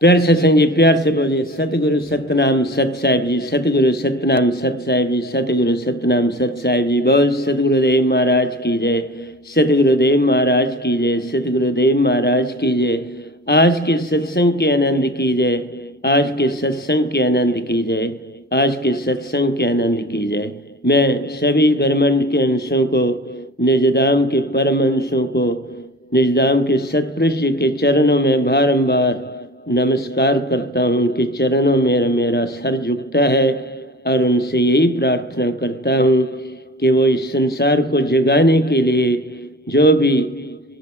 प्यार से संग जी, प्यार से बोलिए सतगुरु सतनाम सत साहिब जी, सतगुरु सतनाम सत साहिब जी, सतगुरु सतनाम सत साहिब जी। बोल सतगुरुदेव महाराज की जय, सतगुरुदेव महाराज की जय, सतगुरुदेव महाराज की जय। आज के सत्संग के आनंद की जय, आज के सत्संग के आनंद की जय, आज के सत्संग के आनंद की जय। मैं सभी ब्रह्मांड के अंशों को, निजधाम के परम अंशों को, निजधाम के सतपुरुष के चरणों में बारंबार नमस्कार करता हूँ। उनके चरणों में मेरा सर झुकता है और उनसे यही प्रार्थना करता हूँ कि वो इस संसार को जगाने के लिए जो भी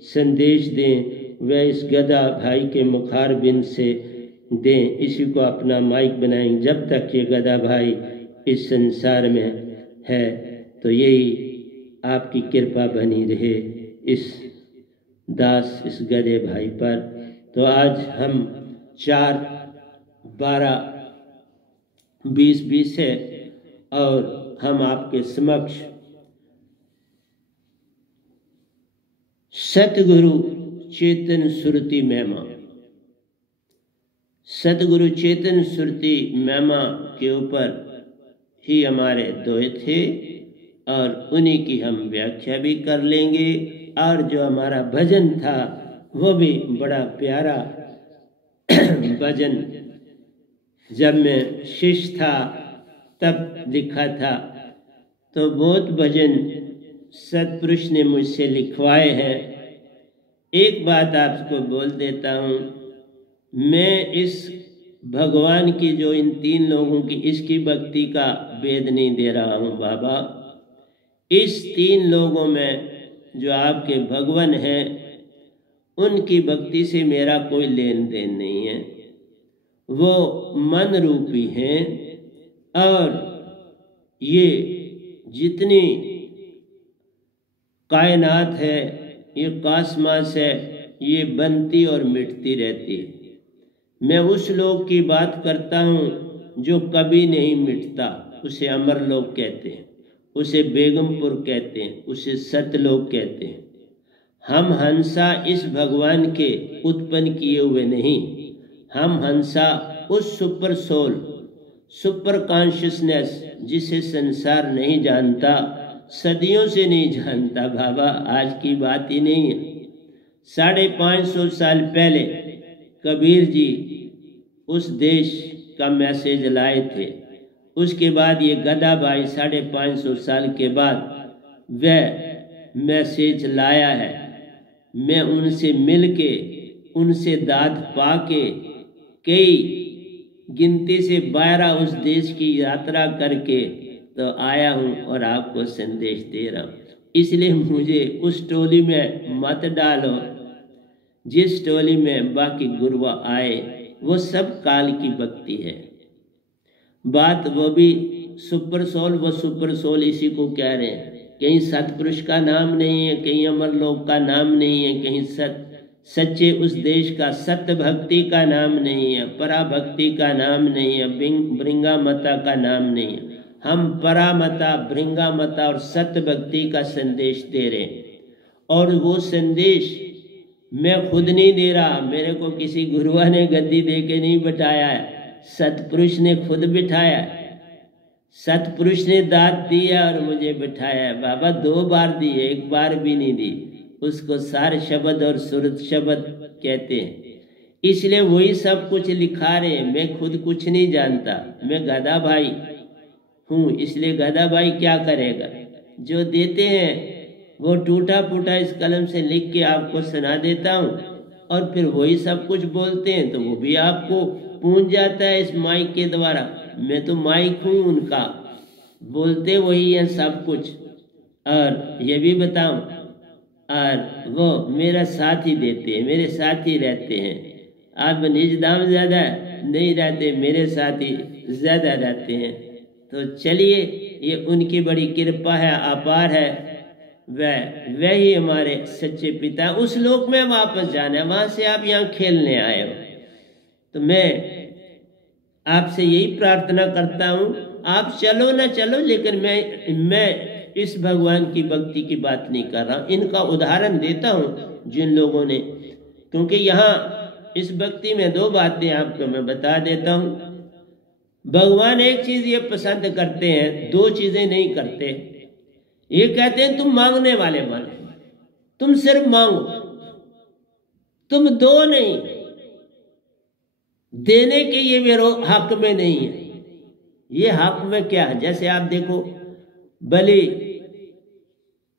संदेश दें वह इस गदा भाई के मुखार बिंद से दें। इसी को अपना माइक बनाएं। जब तक ये गदा भाई इस संसार में है तो यही आपकी कृपा बनी रहे इस दास, इस गधे भाई पर। तो आज हम 4/12/2020 है और हम आपके समक्ष सतगुरु चेतन सुरति महिमा, सतगुरु चेतन सुरति महिमा के ऊपर ही हमारे दोहे थे और उन्हीं की हम व्याख्या भी कर लेंगे। और जो हमारा भजन था वो भी बड़ा प्यारा भजन, जब मैं शिष्य था तब लिखा था। तो बहुत भजन सतपुरुष ने मुझसे लिखवाए हैं। एक बात आपको बोल देता हूँ, मैं इस भगवान की जो इन 3 लोगों की इसकी भक्ति का वेद नहीं दे रहा हूँ बाबा। इस 3 लोगों में जो आपके भगवान हैं उनकी भक्ति से मेरा कोई लेन देन नहीं है। वो मन रूपी हैं और ये जितनी कायनात है, ये कासमास है, ये बनती और मिटती रहती है। मैं उस लोक की बात करता हूँ जो कभी नहीं मिटता, उसे अमर लोक कहते हैं, उसे बेगमपुर कहते हैं, उसे सतलोक कहते हैं। हम हंसा इस भगवान के उत्पन्न किए हुए नहीं, हम हंसा उस सुपर सोल, सुपर कॉन्शियसनेस जिसे संसार नहीं जानता, सदियों से नहीं जानता बाबा, आज की बात ही नहीं है। 550 साल पहले कबीर जी उस देश का मैसेज लाए थे। उसके बाद ये गदा भाई 550 साल के बाद वह मैसेज लाया है। मैं उनसे मिलके, उनसे दाद पाके, कई गिनती से 12 उस देश की यात्रा करके तो आया हूँ और आपको संदेश दे रहा हूँ। इसलिए मुझे उस टोली में मत डालो जिस टोली में बाकी गुरुआ आए। वो सब काल की भक्ति है। बात वो भी सुपर सोल, वो सुपर सोल इसी को कह रहे हैं। कहीं सतपुरुष का नाम नहीं है, कहीं अमरलोक का नाम नहीं है, कहीं सच्चे उस देश का सत्य भक्ति का नाम नहीं है, पराभक्ति का नाम नहीं है, भृंगामता का नाम नहीं है। हम परामता, भृंगामता और सत्य भक्ति का संदेश दे रहे हैं। और वो संदेश मैं खुद नहीं दे रहा, मेरे को किसी गुरुआ ने गद्दी दे के नहीं बिठाया है, सतपुरुष ने खुद बिठाया। सतपुरुष ने दाद दी है और मुझे बिठाया है बाबा। 2 बार दी है, 1 बार भी नहीं दी। उसको सार शब्द और सुरत शब्द कहते हैं। इसलिए वही सब कुछ लिखा रहे। मैं खुद कुछ नहीं जानता, मैं गधा भाई हूँ। इसलिए गधा भाई क्या करेगा, जो देते हैं वो टूटा फूटा इस कलम से लिख के आपको सुना देता हूँ और फिर वही सब कुछ बोलते हैं तो वो भी आपको पहुँच जाता है इस माइक के द्वारा। मैं तो माइक हूँ उनका, बोलते वही है सब कुछ। और ये भी बताऊं, और वो मेरा साथ ही देते हैं, मेरे साथ ही रहते हैं। आप निजधाम ज़्यादा नहीं रहते, मेरे साथ ही ज़्यादा रहते हैं। तो चलिए, ये उनकी बड़ी कृपा है, अपार है। वह ही हमारे सच्चे पिता। उस लोक में वापस जाना है, वहाँ से आप यहाँ खेलने आए हो। तो मैं आपसे यही प्रार्थना करता हूँ, आप चलो ना चलो, लेकिन मैं इस भगवान की भक्ति की बात नहीं कर रहा। इनका उदाहरण देता हूँ जिन लोगों ने, क्योंकि यहाँ इस भक्ति में दो बातें आपको मैं बता देता हूं। भगवान एक चीज ये पसंद करते हैं, दो चीजें नहीं करते। ये कहते हैं तुम मांगने वाले बनो, तुम सिर्फ मांगो, तुम दो नहीं, देने के ये विरोध हक में नहीं है। ये हक में क्या है? जैसे आप देखो, बलि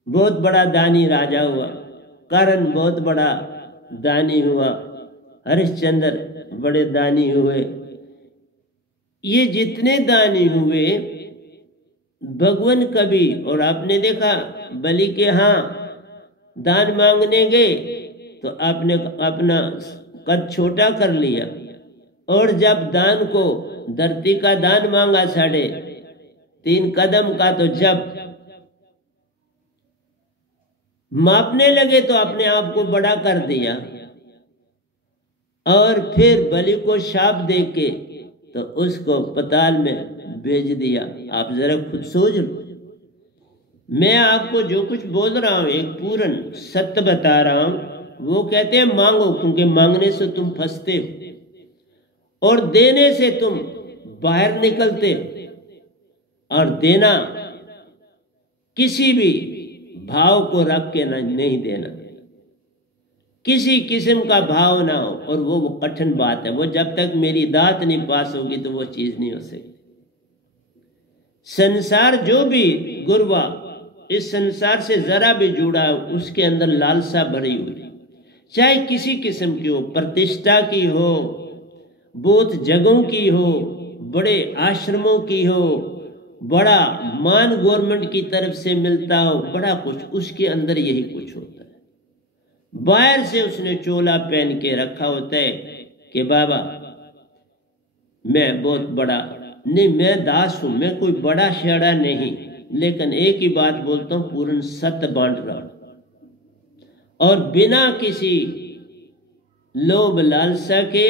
बहुत बड़ा दानी राजा हुआ, कर्ण बहुत बड़ा दानी हुआ, हरिश्चंद्र बड़े दानी हुए। ये जितने दानी हुए, भगवान कभी, और आपने देखा बलि के यहाँ दान मांगने गए तो आपने अपना कद छोटा कर लिया, और जब दान को धरती का दान मांगा 3.5 कदम का, तो जब मापने लगे तो अपने आप को बड़ा कर दिया, और फिर बलि को शाप देके तो उसको पताल में भेज दिया। आप जरा खुद सोच लो। मैं आपको जो कुछ बोल रहा हूं एक पूर्ण सत्य बता रहा हूं। वो कहते हैं मांगो, क्योंकि मांगने से तुम फंसते हो और देने से तुम बाहर निकलते हो। और देना किसी भी भाव को रख के नहीं देना, किसी किस्म का भाव ना हो, और वो कठिन बात है। वो जब तक मेरी दात नहीं पास होगी तो वो चीज नहीं हो सकती। संसार जो भी गुरुवा इस संसार से जरा भी जुड़ा है, उसके अंदर लालसा भरी हुई, चाहे किसी किस्म की हो, प्रतिष्ठा की हो, बहुत जगहों की हो, बड़े आश्रमों की हो, बड़ा मान गवर्नमेंट की तरफ से मिलता हो, बड़ा कुछ, उसके अंदर यही कुछ होता है। बाहर से उसने चोला पहन के रखा होता है कि बाबा मैं बहुत बड़ा नहीं, मैं दास हूं, मैं कोई बड़ा शेड़ा नहीं, लेकिन एक ही बात बोलता हूं, पूर्ण सत्य बांट रहा हूं, और बिना किसी लोभ लालसा के,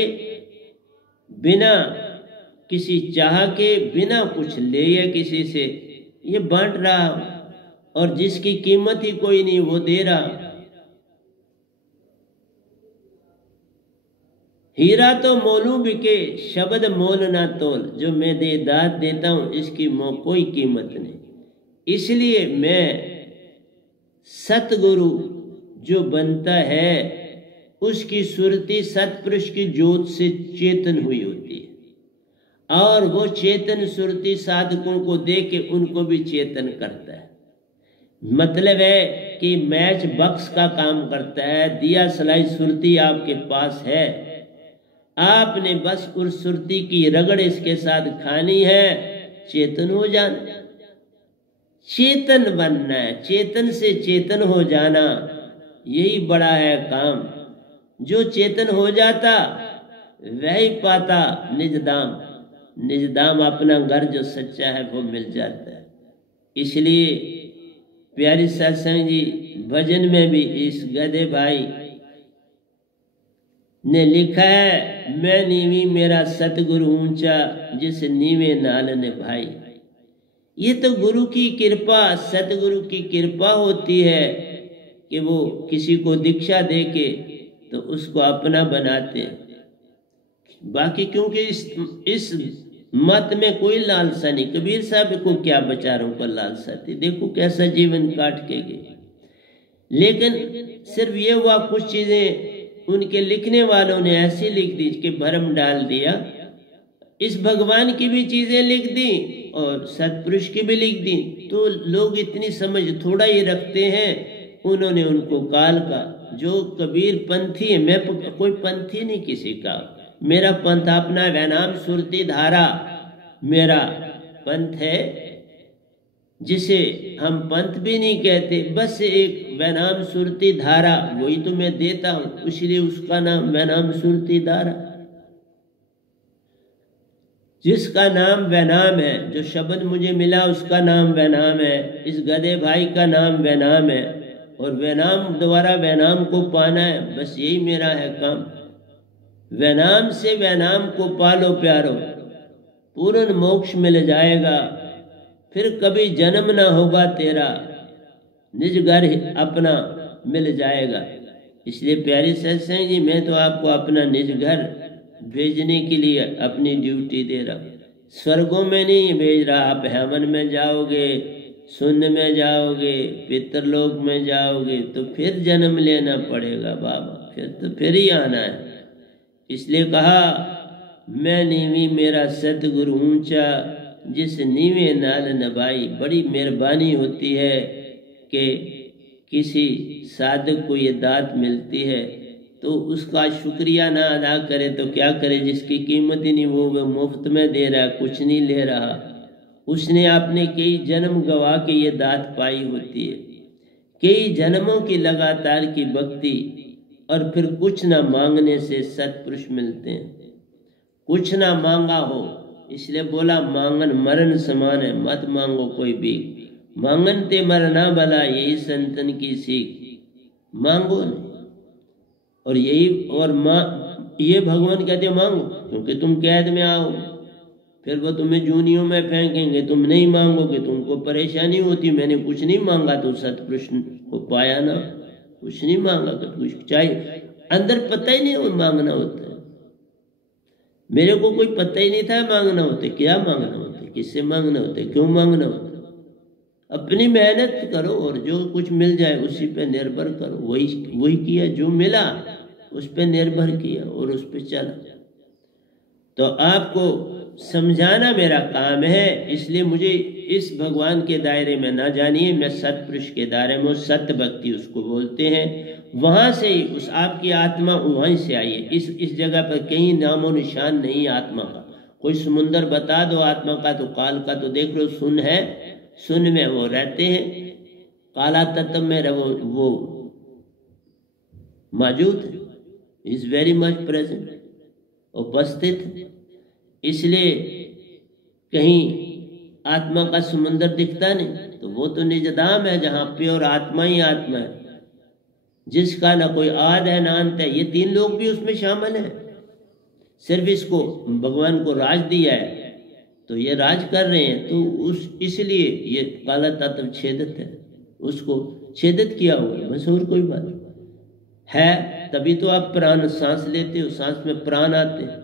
बिना किसी चाह के, बिना कुछ लिए किसी से ये बांट रहा, और जिसकी कीमत ही कोई नहीं वो दे रहा। हीरा तो मोलू बिके, शब्द मोल ना तोल, जो मैं दे दात देता हूं इसकी कोई कीमत नहीं। इसलिए मैं सतगुरु जो बनता है उसकी सुरती सतपुरुष की ज्योत से चेतन हुई होती है, और वो चेतन सुरती साधकों को दे के उनको भी चेतन करता है। मतलब है कि मैच बक्स का काम करता है। दिया सलाई सुरती आपके पास है, आपने बस उस सुरती की रगड़ इसके साथ खानी है, चेतन हो जाना, चेतन बनना है, चेतन से चेतन हो जाना, यही बड़ा है काम। जो चेतन हो जाता वही पाता निज दाम, निज दाम अपना घर जो सच्चा है वो मिल जाता है। इसलिए प्यारी सत्संग जी भजन में भी इस गधे भाई ने लिखा है, मैं नीवी मेरा सतगुरु ऊंचा, जिस नीवे नाल ने भाई। ये तो गुरु की कृपा, सतगुरु की कृपा होती है कि वो किसी को दीक्षा दे के तो उसको अपना बनाते हैं। बाकी क्योंकि इस मत में कोई लालसा नहीं। कबीर साहब को क्या बेचारों पर लालसा थी, देखो कैसा जीवन काट के गए। लेकिन सिर्फ ये हुआ, कुछ चीजें उनके लिखने वालों ने ऐसी लिख दी कि भरम डाल दिया। इस भगवान की भी चीजें लिख दी और सतपुरुष की भी लिख दी, तो लोग इतनी समझ थोड़ा ही रखते हैं। उन्होंने उनको काल का, जो कबीर पंथी है, मैं कोई पंथी नहीं किसी का, मेरा पंथ अपना वैनाम सुरती धारा मेरा पंथ है, जिसे हम पंथ भी नहीं कहते, बस एक वैनाम सुरती धारा, वही तो मैं देता हूं, इसलिए उसका नाम वैनाम सुरती धारा। जिसका नाम वैनाम है, जो शब्द मुझे मिला उसका नाम वैनाम है, इस गधे भाई का नाम वैनाम है, और वैनाम द्वारा वैनाम को पाना है, बस यही मेरा है काम। वैनाम से वैनाम को पालो प्यारो, पूर्ण मोक्ष मिल जाएगा, फिर कभी जन्म ना होगा तेरा, निज घर अपना मिल जाएगा। इसलिए प्यारे सत्संग जी, मैं तो आपको अपना निज घर भेजने के लिए अपनी ड्यूटी दे रहा हूँ। स्वर्गों में नहीं भेज रहा। आप हेवन में जाओगे, शून्य में जाओगे, पितरलोक में जाओगे तो फिर जन्म लेना पड़ेगा बाबा, फिर ही आना है। इसलिए कहा, मैं नीवी मेरा सतगुरु ऊंचा, जिस नीवे नाल नभाई। बड़ी मेहरबानी होती है कि किसी साधक को ये दात मिलती है तो उसका शुक्रिया ना अदा करे तो क्या करे। जिसकी कीमत ही नहीं, वो मुफ्त में दे रहा है, कुछ नहीं ले रहा। उसने आपने कई जन्म गवा के ये दात पाई होती है, कई जन्मों की लगातार की भक्ति, और फिर कुछ ना मांगने से सत्पुरुष मिलते हैं। कुछ ना मांगा हो, इसलिए बोला मांगन मरण समान है, मत मांगो कोई भी। मांगन ते मरना भला, यही संतन की सीख। मांगो नहीं। और यही ये भगवान कहते मांगो, क्योंकि तुम कैद में आओ, फिर वो तुम्हें जूनियों में फेंकेंगे। तुम नहीं मांगोगे, तुमको परेशानी होती। मैंने कुछ नहीं मांगा तो सतपुरुष को पाया ना। कुछ नहीं मांगा तो कुछ चाहिए, अंदर पता ही नहीं वो मांगना होता है। मेरे को कोई पता ही नहीं था मांगना होता, क्या मांगना होता, किससे मांगना होता, क्यों मांगना होता। अपनी मेहनत करो और जो कुछ मिल जाए उसी पे निर्भर करो। वही किया, जो मिला उस पे निर्भर किया और उस पे चला। तो आपको समझाना मेरा काम है, इसलिए मुझे इस भगवान के दायरे में ना जानिए। मैं सतपुरुष के दायरे में, सत्य भक्ति उसको बोलते हैं। वहां से ही उस आपकी आत्मा वहीं से आई है। इस जगह पर कहीं नामो निशान नहीं आत्मा का। कोई समुंदर बता दो आत्मा का, तो काल का तो देख लो, सुन है, सुन में वो रहते हैं, काला तत्व में वो मौजूद है, इज वेरी मच प्रेजेंट, उपस्थित। इसलिए कहीं आत्मा का समुंदर दिखता नहीं, तो वो तो निजधाम है जहां प्योर आत्मा ही आत्मा है, जिसका ना कोई आद है ना अंत है। ये तीन लोग भी उसमें शामिल हैं। सिर्फ इसको भगवान को राज दिया है तो ये राज कर रहे हैं, तो इसलिए ये काला तत्व छेदित है, उसको छेदित किया हुआ है, बस। और कोई बात है, तभी तो आप प्राण सांस लेते हो, सांस में प्राण आते हैं,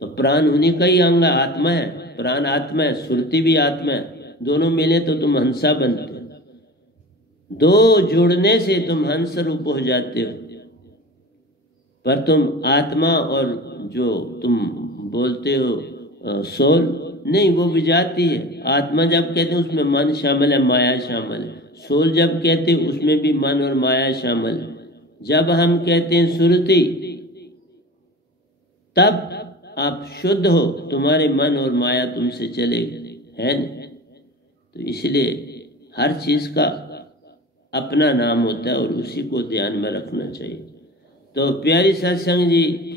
तो प्राण उन्हीं का ही अंग आत्मा है। प्राण आत्मा है, सुरती भी आत्मा है, दोनों मिले तो तुम हंसा बनते हो। दो जुड़ने से तुम हंस रूप हो जाते हो। पर तुम आत्मा और जो तुम बोलते हो सोल, नहीं, वो विजाती है। आत्मा जब कहते हैं उसमें मन शामिल है, माया शामिल है। सोल जब कहते हैं उसमें भी मन और माया शामिल है। जब हम कहते हैं सुरती, तब आप शुद्ध हो, तुम्हारे मन और माया तुमसे चलेगी, है न? तो इसलिए हर चीज का अपना नाम होता है और उसी को ध्यान में रखना चाहिए। तो प्यारी सत्संग जी,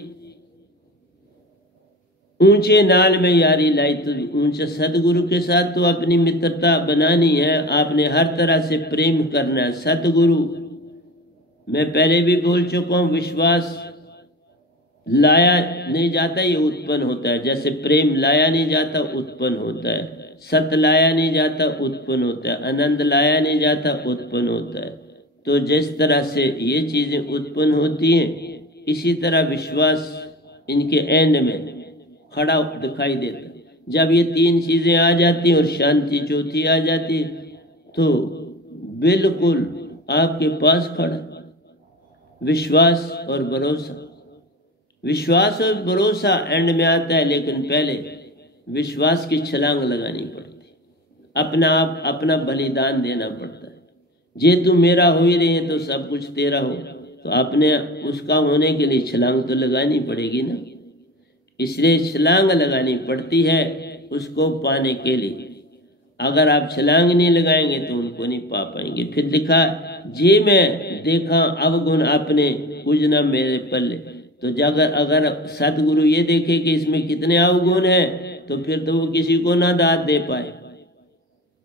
ऊंचे नाल में यारी लाई, तो ऊंचे सदगुरु के साथ तो अपनी मित्रता बनानी है। आपने हर तरह से प्रेम करना है। सतगुरु, मैं पहले भी बोल चुका हूँ, विश्वास लाया नहीं जाता, ये उत्पन्न होता है। जैसे प्रेम लाया नहीं जाता, उत्पन्न होता है। सत लाया नहीं जाता, उत्पन्न होता है। आनंद लाया नहीं जाता, उत्पन्न होता है। तो जिस तरह से ये चीजें उत्पन्न होती हैं, इसी तरह विश्वास इनके एंड में खड़ा दिखाई देता है। जब ये तीन चीजें आ जाती और शांति चौथी आ जाती, तो बिल्कुल आपके पास खड़ा विश्वास और भरोसा। विश्वास और भरोसा एंड में आता है, लेकिन पहले विश्वास की छलांग लगानी पड़ती, अपना आप अपना बलिदान देना पड़ता है। जे तू मेरा हो ही रही है तो सब कुछ तेरा हो, तो अपने उसका होने के लिए छलांग तो लगानी पड़ेगी ना। इसलिए छलांग लगानी पड़ती है उसको पाने के लिए। अगर आप छलांग नहीं लगाएंगे तो उनको नहीं पा पाएंगे। फिर लिखा, जे मैं देखा अवगुण अपने, पूजना मेरे पल्ले। तो अगर सतगुरु ये देखे कि इसमें कितने अवगुण हैं, तो फिर तो वो किसी को ना दाद दे पाए।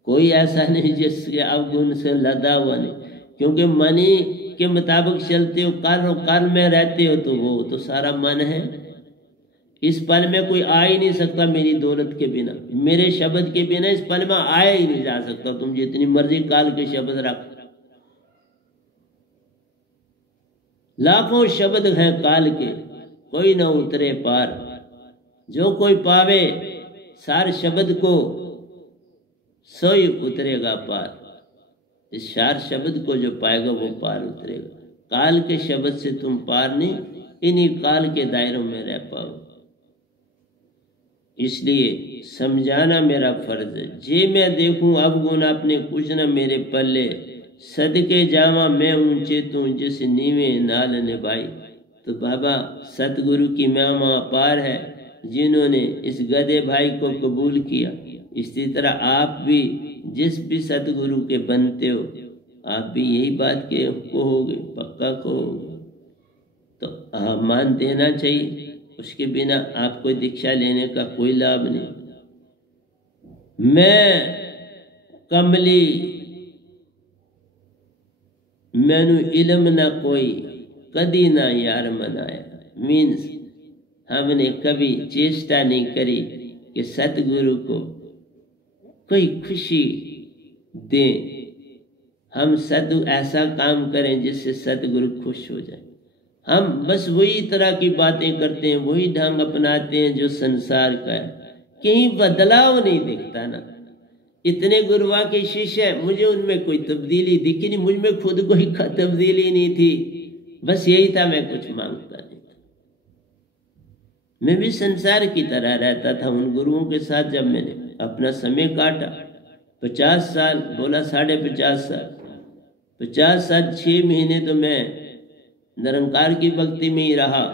कोई ऐसा नहीं जिसके अवगुण से लदा हुआ नहीं, क्योंकि मन ही के मुताबिक चलते हो, कर्म में रहते हो, तो वो तो सारा मन है। इस पल में कोई आ ही नहीं सकता मेरी दौलत के बिना, मेरे शब्द के बिना इस पल में आया ही नहीं जा सकता। तुम जितनी मर्जी काल के शब्द रख, लाखों शब्द हैं काल के, कोई न उतरे पार। जो कोई पावे सार शब्द को, सोई उतरेगा पार। इस सार शब्द को जो पाएगा वो पार उतरेगा। काल के शब्द से तुम पार नहीं, इन्हीं काल के दायरों में रह पाओ। इसलिए समझाना मेरा फर्ज है। जे मैं देखूं अब गुण अपने कुछ न मेरे पल्ले, सदके जावा मैं ऊंचे तू जिस नीवे नाल निभाई। तो बाबा सतगुरु की महिमा अपार है, जिन्होंने इस गधे भाई को कबूल किया। इसी तरह आप भी जिस भी सतगुरु के बनते हो, आप भी यही बात के कहोगे, पक्का कहोगे। तो आप मान देना चाहिए, उसके बिना आपको दीक्षा लेने का कोई लाभ नहीं। मैं कमली मैनू इल्म ना कोई, कदी ना यार मनाया। मीन्स हमने कभी चेष्टा नहीं करी कि सतगुरु को कोई खुशी दें। हम ऐसा काम करें जिससे सतगुरु खुश हो जाए। हम बस वही तरह की बातें करते हैं, वही ढंग अपनाते हैं जो संसार का है। कहीं बदलाव नहीं दिखता ना। इतने गुरुआ के शिष्य, मुझे उनमें कोई तब्दीली दिखी नहीं। मुझ में खुद कोई तब्दीली नहीं थी। बस यही था, मैं कुछ मांगता नहीं था। मैं भी संसार की तरह रहता था उन गुरुओं के साथ। जब मैंने अपना समय काटा 50 साल, बोला 50.5 साल, 50 साल 6 महीने तो मैं निरंकार की भक्ति में ही रहा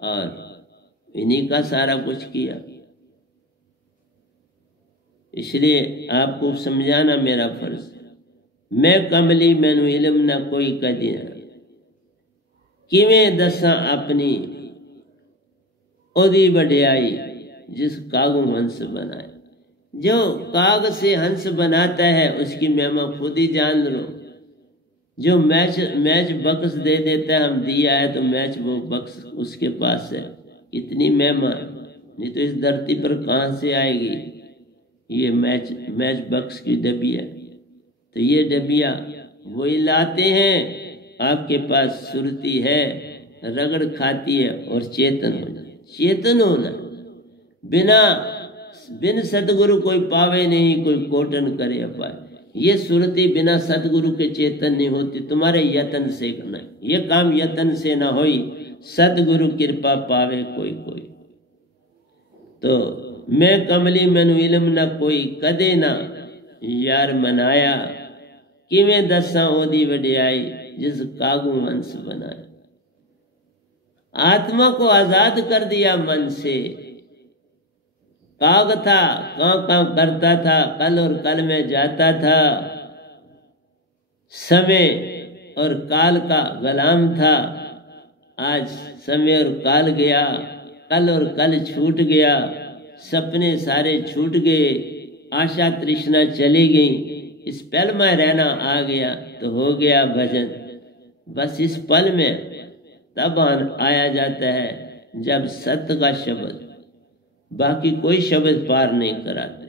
और इन्हीं का सारा कुछ किया। इसलिए आपको समझाना मेरा फर्ज। मैं कमली मैनू इल्म ना कोई कदिया, किवें दसा अपनी ओदी वड्याई, जिस कागू हंस बनाया। जो काग से हंस बनाता है उसकी महिमा खुद ही जान लो। जो मैच बक्स दे देता है, हम दिया है तो मैच वो बक्स उसके पास है। कितनी महिमा, नहीं तो इस धरती पर कहाँ से आएगी ये मैच बक्स की डबिया। तो ये डबिया वही लाते हैं, आपके पास सुरती है, रगड़ खाती है और चेतन हो जाए। चेतन होना, बिन सतगुरु कोई पावे नहीं, कोई कोटन करे अपाय। ये सुरती बिना सतगुरु के चेतन नहीं होती, तुम्हारे यत्न से करना। ये काम यत्न से ना होई, सतगुरु कृपा पावे कोई कोई। तो मैं कमली मैनू इल्म ना कोई, कदे ना यार मनाया, किवें दसा ओदी वड्याई, जिस कागू हंस बनाया। आत्मा को आजाद कर दिया मन से। काग था, कां करता था, कल और कल में जाता था, समय और काल का गुलाम था। आज समय और काल गया, कल और कल छूट गया, सपने सारे छूट गए, आशा तृष्णा चली गई। इस पल में रहना आ गया तो हो गया भजन। बस इस पल में तब आया जाता है जब सत्य का शब्द, बाकी कोई शब्द पार नहीं कराते।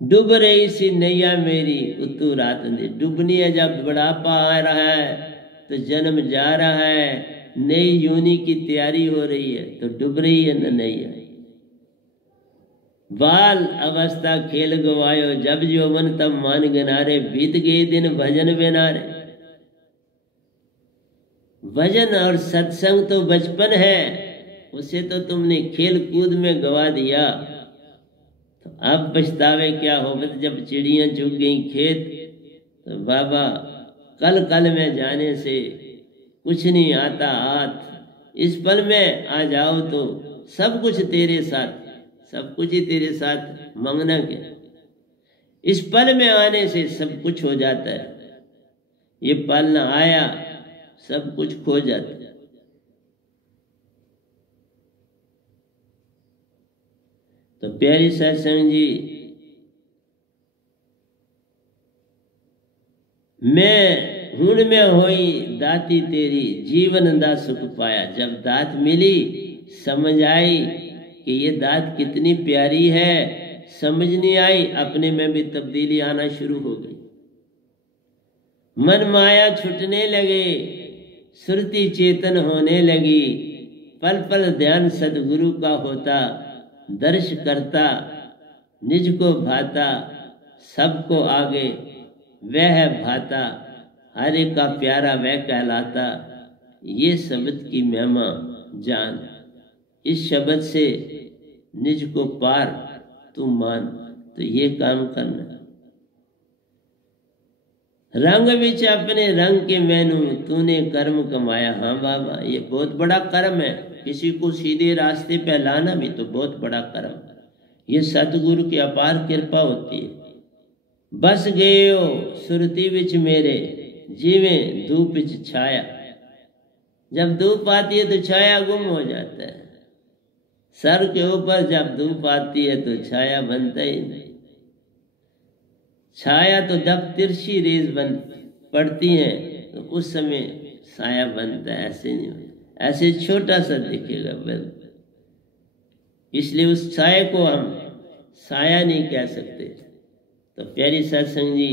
डूब रही सी नैया मेरी उतू रात ने, डूबनी है जब बुढ़ापा आ रहा है तो जन्म जा रहा है, नई यूनी की तैयारी हो रही है तो डूब रही है न नैया। बाल अवस्था खेल गवायो, जब यौवन तब मान गनारे, बीत गए दिन भजन बेनारे। भजन और सत्संग तो बचपन है, उसे तो तुमने खेल कूद में गवा दिया। तो अब पछतावे क्या हो, जब चिड़ियां चुग गई खेत। तो बाबा कल कल में जाने से कुछ नहीं आता हाथ। इस पल में आ जाओ तो सब कुछ तेरे साथ, सब कुछ ही तेरे साथ, मांगना क्या। इस पल में आने से सब कुछ हो जाता है। ये पल न आया सब कुछ खो जाता है। तो प्यारी सत्संग जी, मैं हुण में होई दाती तेरी, जीवन दा सुख पाया। जब दात मिली समझ आई कि ये दात कितनी प्यारी है, समझ नहीं आई, अपने में भी तब्दीली आना शुरू हो गई। मन माया छुटने लगे, सुरती चेतन होने लगी। पल पल ध्यान सदगुरु का होता, दर्श करता निज को भाता। सबको आगे वह भाता, हरे का प्यारा वह कहलाता। ये शब्द की महिमा जान, इस शब्द से निज को पार तू मान। तो ये काम करना। रंग विच अपने रंग के मैनू तूने कर्म कमाया। हाँ बाबा, ये बहुत बड़ा कर्म है। किसी को सीधे रास्ते पे लाना भी तो बहुत बड़ा कर्म है। ये सतगुरु की अपार कृपा होती है। बस गए हो सुरती विच मेरे, जिवें धूप विच छाया। जब धूप आती है तो छाया गुम हो जाता है। सर के ऊपर जब धूप आती है तो छाया बनता ही नहीं। छाया तो जब तिरछी रेज बन पड़ती है तो उस समय साया बनता है। ऐसे नहीं होता, ऐसे छोटा सा दिखेगा बिल्कुल। इसलिए उस साये को हम साया नहीं कह सकते। तो प्यारी सत्संग जी,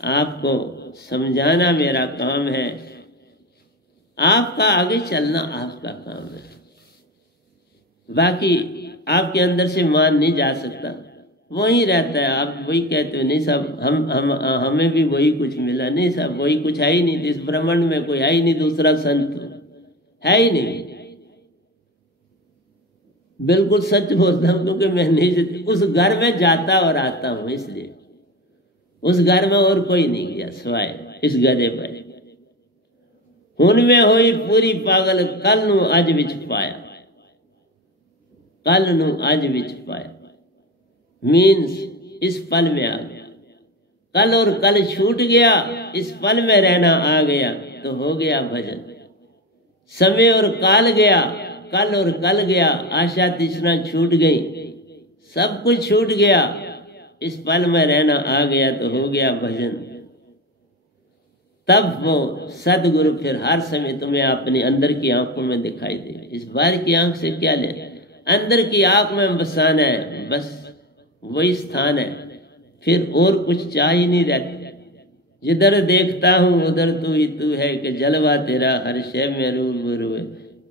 आपको समझाना मेरा काम है, आपका आगे चलना आपका काम है। बाकी आपके अंदर से मान नहीं जा सकता, वही रहता है। आप वही कहते हो नहीं साहब हम हमें भी वही कुछ मिला। नहीं साहब, वही कुछ है ही नहीं। इस ब्रह्मांड में कोई है ही नहीं, दूसरा संत है ही नहीं। बिल्कुल सच बोलता हूँ, क्योंकि मैं नहीं उस घर में जाता और आता हूँ, इसलिए उस घर में और कोई नहीं गया सिवाय इस गधे पर। उनमें हुई पूरी पागल, कल नू अज विच पाया। कल नू अज विच पाया मीन्स इस पल में आ गया। कल और कल छूट गया, इस पल में रहना आ गया तो हो गया भजन। समय और काल गया, कल और कल गया, आशा तृष्णा छूट गई, सब कुछ छूट गया, इस पल में रहना आ गया तो हो गया भजन। तब वो सदगुरु फिर हर समय तुम्हें अपने अंदर की आंखों में दिखाई दे। इस बाहर की आंख से क्या ले, अंदर की आंख में बसाना है, बस वही स्थान है। फिर और कुछ चाह ही नहीं रहता। जिधर देखता हूँ उधर तू ही तू है, कि जलवा तेरा हर शय में रूबरू है।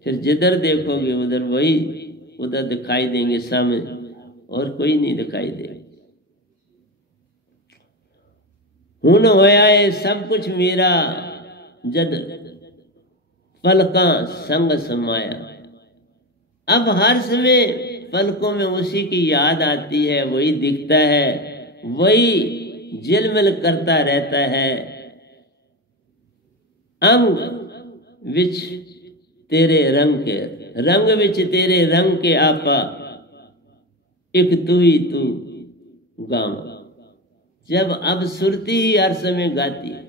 फिर जिधर देखोगे उधर वही उधर दिखाई देंगे सामने, और कोई नहीं दिखाई देगा। हुन होया है सब कुछ मेरा, जद पलका संग समाया। अब हर समय पलकों में उसी की याद आती है, वही दिखता है, वही झिलमिल करता रहता है। अंग विच तेरे रंग के, रंग विच तेरे रंग के आपा, एक तू ही तू गाँव। जब अब सुरती ही हर समय गाती है,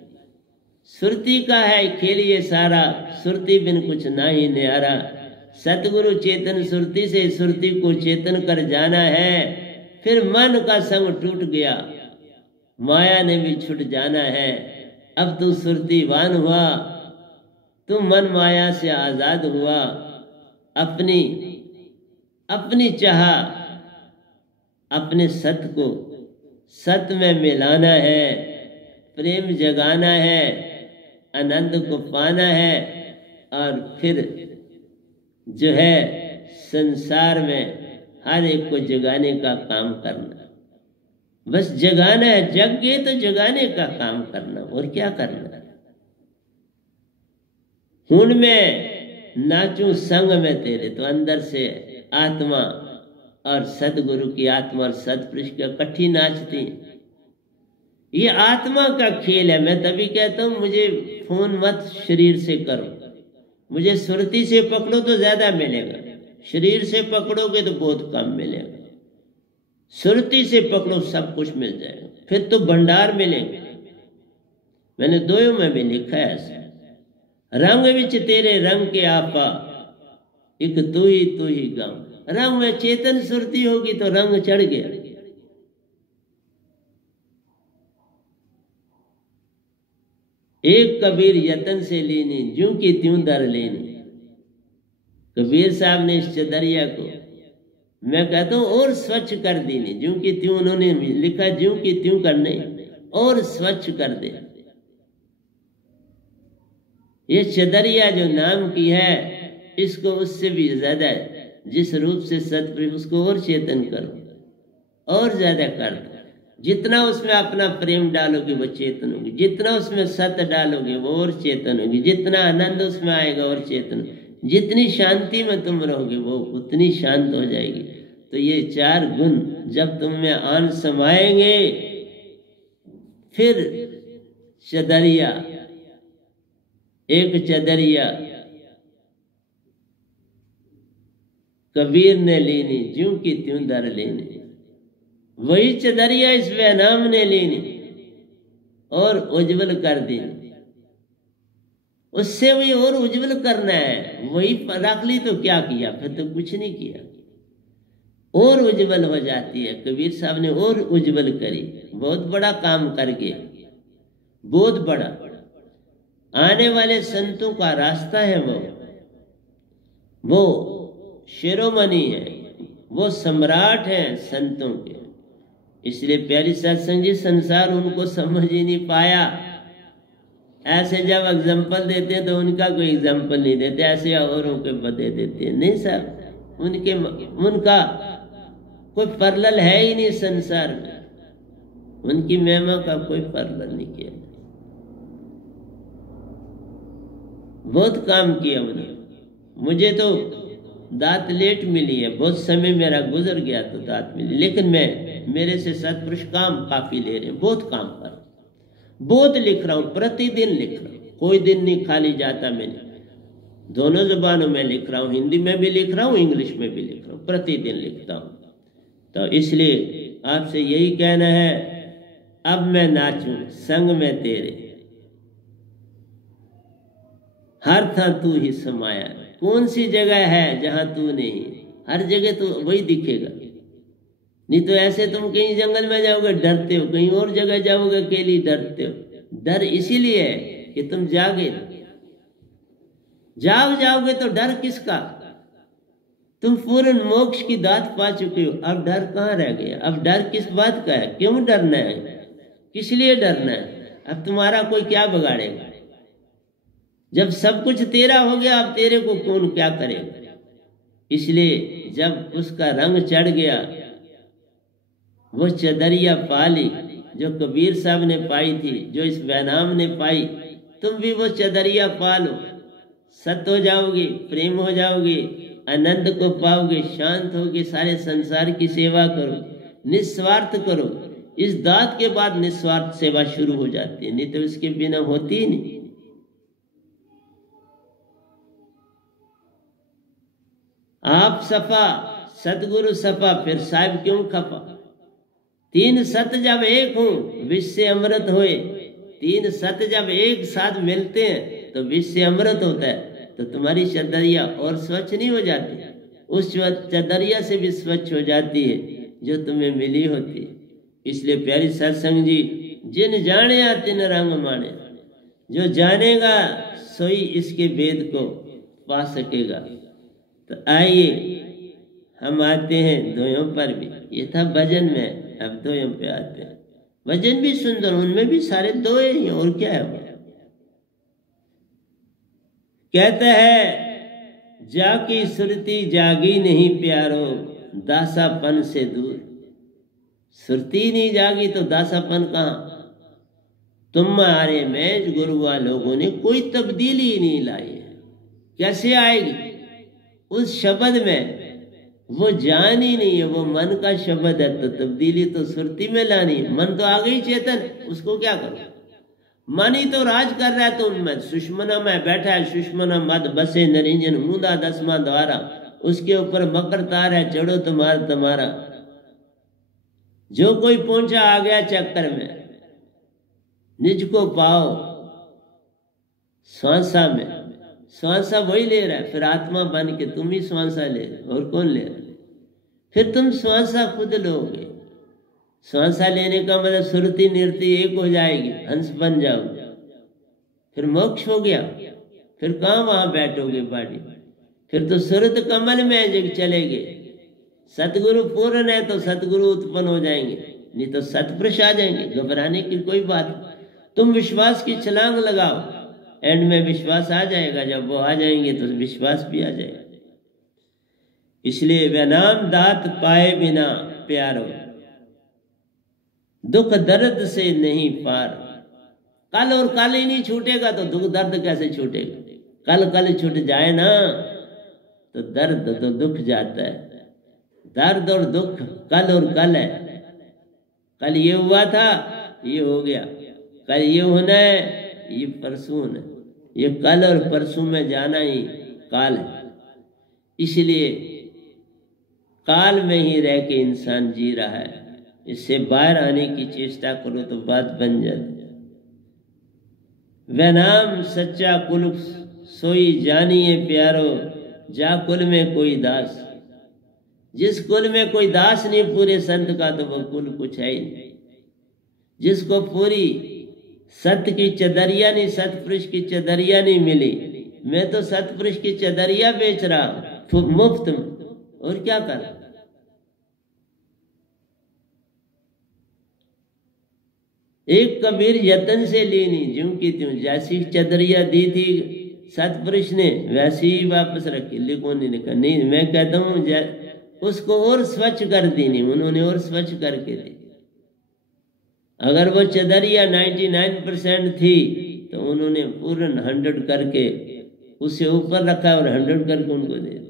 सुरती का है खेल ये सारा, सुरती बिन कुछ ना ही न्यारा। सतगुरु चेतन सुरती से सुरती को चेतन कर जाना है। फिर मन का संग टूट गया, माया ने भी छूट जाना है। अब तू सुरतीवान हुआ, तू मन माया से आजाद हुआ। अपनी अपनी चाह अपने सत को सत में मिलाना है, प्रेम जगाना है, आनंद को पाना है, और फिर जो है संसार में हर एक को जगाने का काम करना। बस जगाना है, जग गए तो जगाने का काम करना, और क्या करना। हुन में नाचूं संग में तेरे, तो अंदर से आत्मा और सदगुरु की आत्मा और सतपुरुष की इकट्ठी नाचती। ये आत्मा का खेल है। मैं तभी कहता हूं मुझे फोन मत शरीर से करो, मुझे सुरती से पकड़ो तो ज्यादा मिलेगा, शरीर से पकड़ोगे तो बहुत कम मिलेगा। सुरती से पकड़ो सब कुछ मिल जाएगा, फिर तो भंडार मिलेंगे। मैंने दोयों में भी लिखा है ऐसा। रंग विच तेरे रंग के आपा, एक तू ही गाँव। रंग में चेतन सुरती होगी तो रंग चढ़ गया। एक कबीर यतन से लेनी, ज्यों की त्यों दर लेनी। कबीर साहब ने इस चदरिया को मैं कहता हूं और स्वच्छ कर देनी, ज्यों की त्यों। उन्होंने लिखा ज्यों की त्यों करने, और स्वच्छ कर दे। ये चदरिया जो नाम की है, इसको उससे भी ज्यादा जिस रूप से सतपुरुष, उसको और चेतन करो और ज्यादा कर दो। जितना उसमें अपना प्रेम डालोगे वो चेतन होगी, जितना उसमें सत्य डालोगे वो और चेतन होगी, जितना आनंद उसमें आएगा और चेतन, जितनी शांति में तुम रहोगे वो उतनी शांत हो जाएगी। तो ये चार गुण जब तुम में आन समाएंगे, फिर चदरिया, एक चदरिया कबीर ने लीनी, ज्यों की त्यों धर लेनी। वही चदरिया इस वहनाम ने लेनी और उज्जवल कर देनी। उससे वही और उज्जवल करना है, वही रख ली तो क्या किया, फिर तो कुछ नहीं किया, और उज्जवल हो जाती है। कबीर साहब ने और उज्जवल करी, बहुत बड़ा काम करके, बहुत बड़ा। आने वाले संतों का रास्ता है वो शिरोमणि है, वो सम्राट है संतों के। इसलिए प्यारी सत्संग जी, संसार उनको समझ ही नहीं पाया। ऐसे जब एग्जाम्पल देते हैं तो उनका कोई एग्जाम्पल नहीं देते, ऐसे औरों के बदे देते हैं। नहीं साहब, उनका कोई पैरेलल है ही नहीं संसार में, उनकी महिमा का कोई पैरेलल नहीं किया। बहुत काम किया उन्होंने। मुझे तो दात लेट मिली है, बहुत समय मेरा गुजर गया तो दात मिली, लेकिन मेरे से सत्पुरुष काम काफी ले रहे हैं, बहुत काम कर, बहुत लिख रहा हूँ, प्रतिदिन लिख रहा हूँ, कोई दिन नहीं खाली जाता। मैंने दोनों जबानों में लिख रहा हूँ, हिंदी में भी लिख रहा हूँ, इंग्लिश में भी लिख रहा हूँ, प्रतिदिन लिखता हूँ। तो इसलिए आपसे यही कहना है, अब मैं नाचूं संग में तेरे, हर था तू ही समाया। कौन सी जगह है जहां तू नहीं, हर जगह तो वही दिखेगा। नहीं तो ऐसे तुम कहीं जंगल में जाओगे डरते हो, कहीं और जगह जाओगे अकेली डरते हो। डर इसीलिए है कि तुम जाओगे तो डर किसका? तुम पूर्ण मोक्ष की दात पा चुके हो, अब डर कहाँ रह गया? अब डर किस बात का है? क्यों डरना है? किस लिए डरना है? अब तुम्हारा कोई क्या बिगाड़ेगा? जब सब कुछ तेरा हो गया, अब तेरे को कौन क्या करेगा? इसलिए जब उसका रंग चढ़ गया, वो चदरिया पा ली जो कबीर साहब ने पाई थी, जो इस वैनाम ने पाई, तुम भी वो चदरिया पा लो, सत हो जाओगे, प्रेम हो जाओगे, आनंद को पाओगे, शांत होगे, सारे संसार की सेवा करो, निस्वार्थ करो। इस दात के बाद निस्वार्थ सेवा शुरू हो जाती है, नहीं तो इसके बिना होती ही नहीं। आप सफा, सतगुरु सफा, फिर साहिब क्यों खफा? तीन सत जब एक हो विष से अमृत होए। तीन सत जब एक साथ मिलते हैं तो विष से अमृत होता है। तो तुम्हारी चदरिया और स्वच्छ नहीं हो जाती, उस चदरिया से भी स्वच्छ हो जाती है जो तुम्हें मिली होती है। इसलिए प्यारी सत्संग जी, जिन जाने तिन रंग माने, जो जानेगा सोई इसके वेद को पा सकेगा। तो आइए हम आते हैं दोयों पर भी। ये था भजन में, अब दोयों पे आते हैं। भजन भी सुंदर, उनमें भी सारे दोए ही, और क्या है वो? कहता है, जाकी सुरती जागी नहीं प्यारो, दासापन से दूर। सुरती नहीं जागी तो दासापन कहाँ? तुम्हारे में गुरुआ लोगों ने कोई तब्दीली नहीं लाई है। कैसे आएगी? उस शब्द में वो जान ही नहीं है, वो मन का शब्द है, तो तब्दीली तो सुरती में लानी है। मन तो आ गई चेतन, उसको क्या करो? मन ही तो राज कर रहा है तुम में। सुषमना में बैठा है, सुषमना मद बसे नरिंजन मुंदा दसवां द्वारा, उसके ऊपर मकर तार है, चढ़ो तुम्हारा। जो कोई पहुंचा आ गया चक्कर में, निज को पाओ श्वासा में। श्वासा वही ले रहा है, फिर आत्मा बन के तुम ही श्वासा ले रहे, और कौन ले रहा है? फिर तुम श्वासा खुद लोगे। श्वासा लेने का मतलब सुरती निरती एक हो जाएगी, हंस बन जाओगे, फिर मोक्ष हो गया। फिर कहाँ वहां बैठोगे बाड़ी? फिर तो सुरत कमल में जग चलेगे। सतगुरु पूर्ण है तो सतगुरु उत्पन्न हो जाएंगे, नहीं तो सतपुरुष आ जाएंगे। घबराने की कोई बात। तुम विश्वास की छलांग लगाओ, एंड में विश्वास आ जाएगा। जब वो आ जाएंगे तो विश्वास भी आ जाएगा। इसलिए वह नाम दात पाए बिना प्यारो, दुख दर्द से नहीं पार। कल और कल ही नहीं छूटेगा तो दुख दर्द कैसे छूटेगा? कल कल छूट जाए ना तो दर्द तो दुख जाता है। दर्द और दुख कल और कल है। कल ये हुआ था, ये हो गया। कल ये होना है, ये परसों होना है। ये कल और परसों में जाना ही काल है। इसलिए काल में ही रह के इंसान जी रहा है। इससे बाहर आने की चेष्टा करो तो बात बन जाती है। वह नाम सच्चा कुल सोई जानिए प्यारो, जा कुल में कोई दास। जिस कुल में कोई दास नहीं पूरे संत का, तो वह कुल कुछ है ही नहीं। जिसको पूरी सत्य की चदरिया नहीं, सतपुरुष की चदरिया नहीं मिली। मैं तो सतपुरुष की चदरिया बेच रहा हूं मुफ्त में, और क्या कर। एक कबीर यतन से लेनी ज्यों की त्यों, जैसी चदरिया दी थी सतपुरुष ने वैसी ही वापस रखी। लिखो नहीं लिखा, नहीं मैं कहता हूं उसको और स्वच्छ कर दी नहीं, उन्होंने और स्वच्छ करके दी। अगर वो चदरिया 99% थी तो उन्होंने पूर्ण 100 करके उससे ऊपर रखा और 100 करके उनको दे दिया।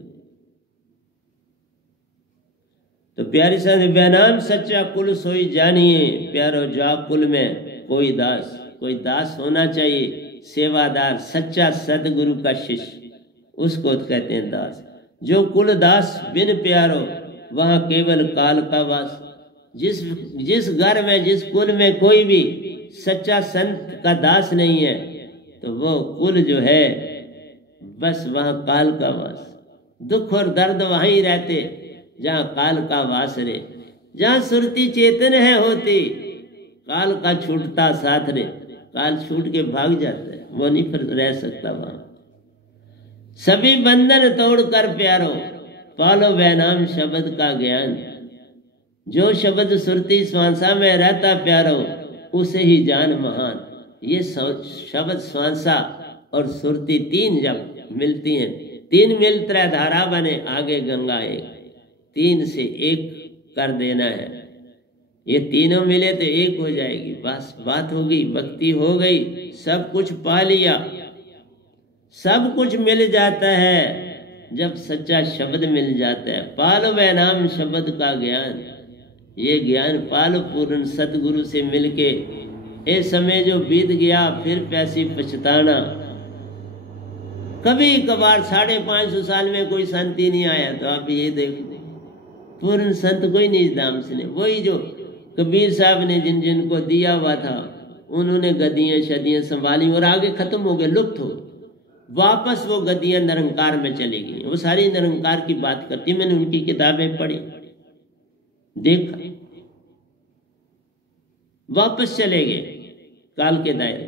तो प्यारी साहब, नाम सच्चा कुल सोई जानिए प्यारो, जा कुल में कोई दास। कोई दास होना चाहिए, सेवादार, सच्चा सदगुरु का शिष्य, उसको कहते हैं दास। जो कुल दास बिन प्यारो, वहां केवल काल का वास। जिस घर में, जिस कुल में कोई भी सच्चा संत का दास नहीं है, तो वो कुल जो है बस वहां काल का वास। दुख और दर्द वहीं रहते जहां काल का वास रे। जहां सुरती चेतन है होती, काल का छूटता साथ रे। काल छूट के भाग जाता है, वो नहीं फिर रह सकता वहां। सभी बंधन तोड़ कर प्यारो, पालो वह नाम शब्द का ज्ञान। जो शब्द सुरती स्वांसा में रहता प्यारो, उसे ही जान महान। ये शब्द स्वांसा और सुरती तीन जब मिलती हैं, तीन मिल त्रय धारा बने, आगे गंगा एक। तीन से एक कर देना है। ये तीनों मिले तो एक हो जाएगी, बस बात होगी, भक्ति हो गई, सब कुछ पा लिया। सब कुछ मिल जाता है जब सच्चा शब्द मिल जाता है। पालो वह नाम शब्द का ज्ञान। ये ज्ञान पालो पूर्ण सतगुरु से मिलके। ये समय जो बीत गया फिर पैसी पछताना। कभी कभार 550 साल में कोई संत ही नहीं आया, तो आप ये देखो पूर्ण संत कोई नहीं दाम से नहीं। वही जो कबीर साहब ने जिन जिनको दिया हुआ था, उन्होंने गद्दियां शदियां संभाली और आगे खत्म हो गए, लुप्त हो। वापस वो गद्दियां निरंकार में चली गई। वो सारी निरंकार की बात करती। मैंने उनकी किताबें पढ़ी, देखा, वापस चले गए काल के दायरे।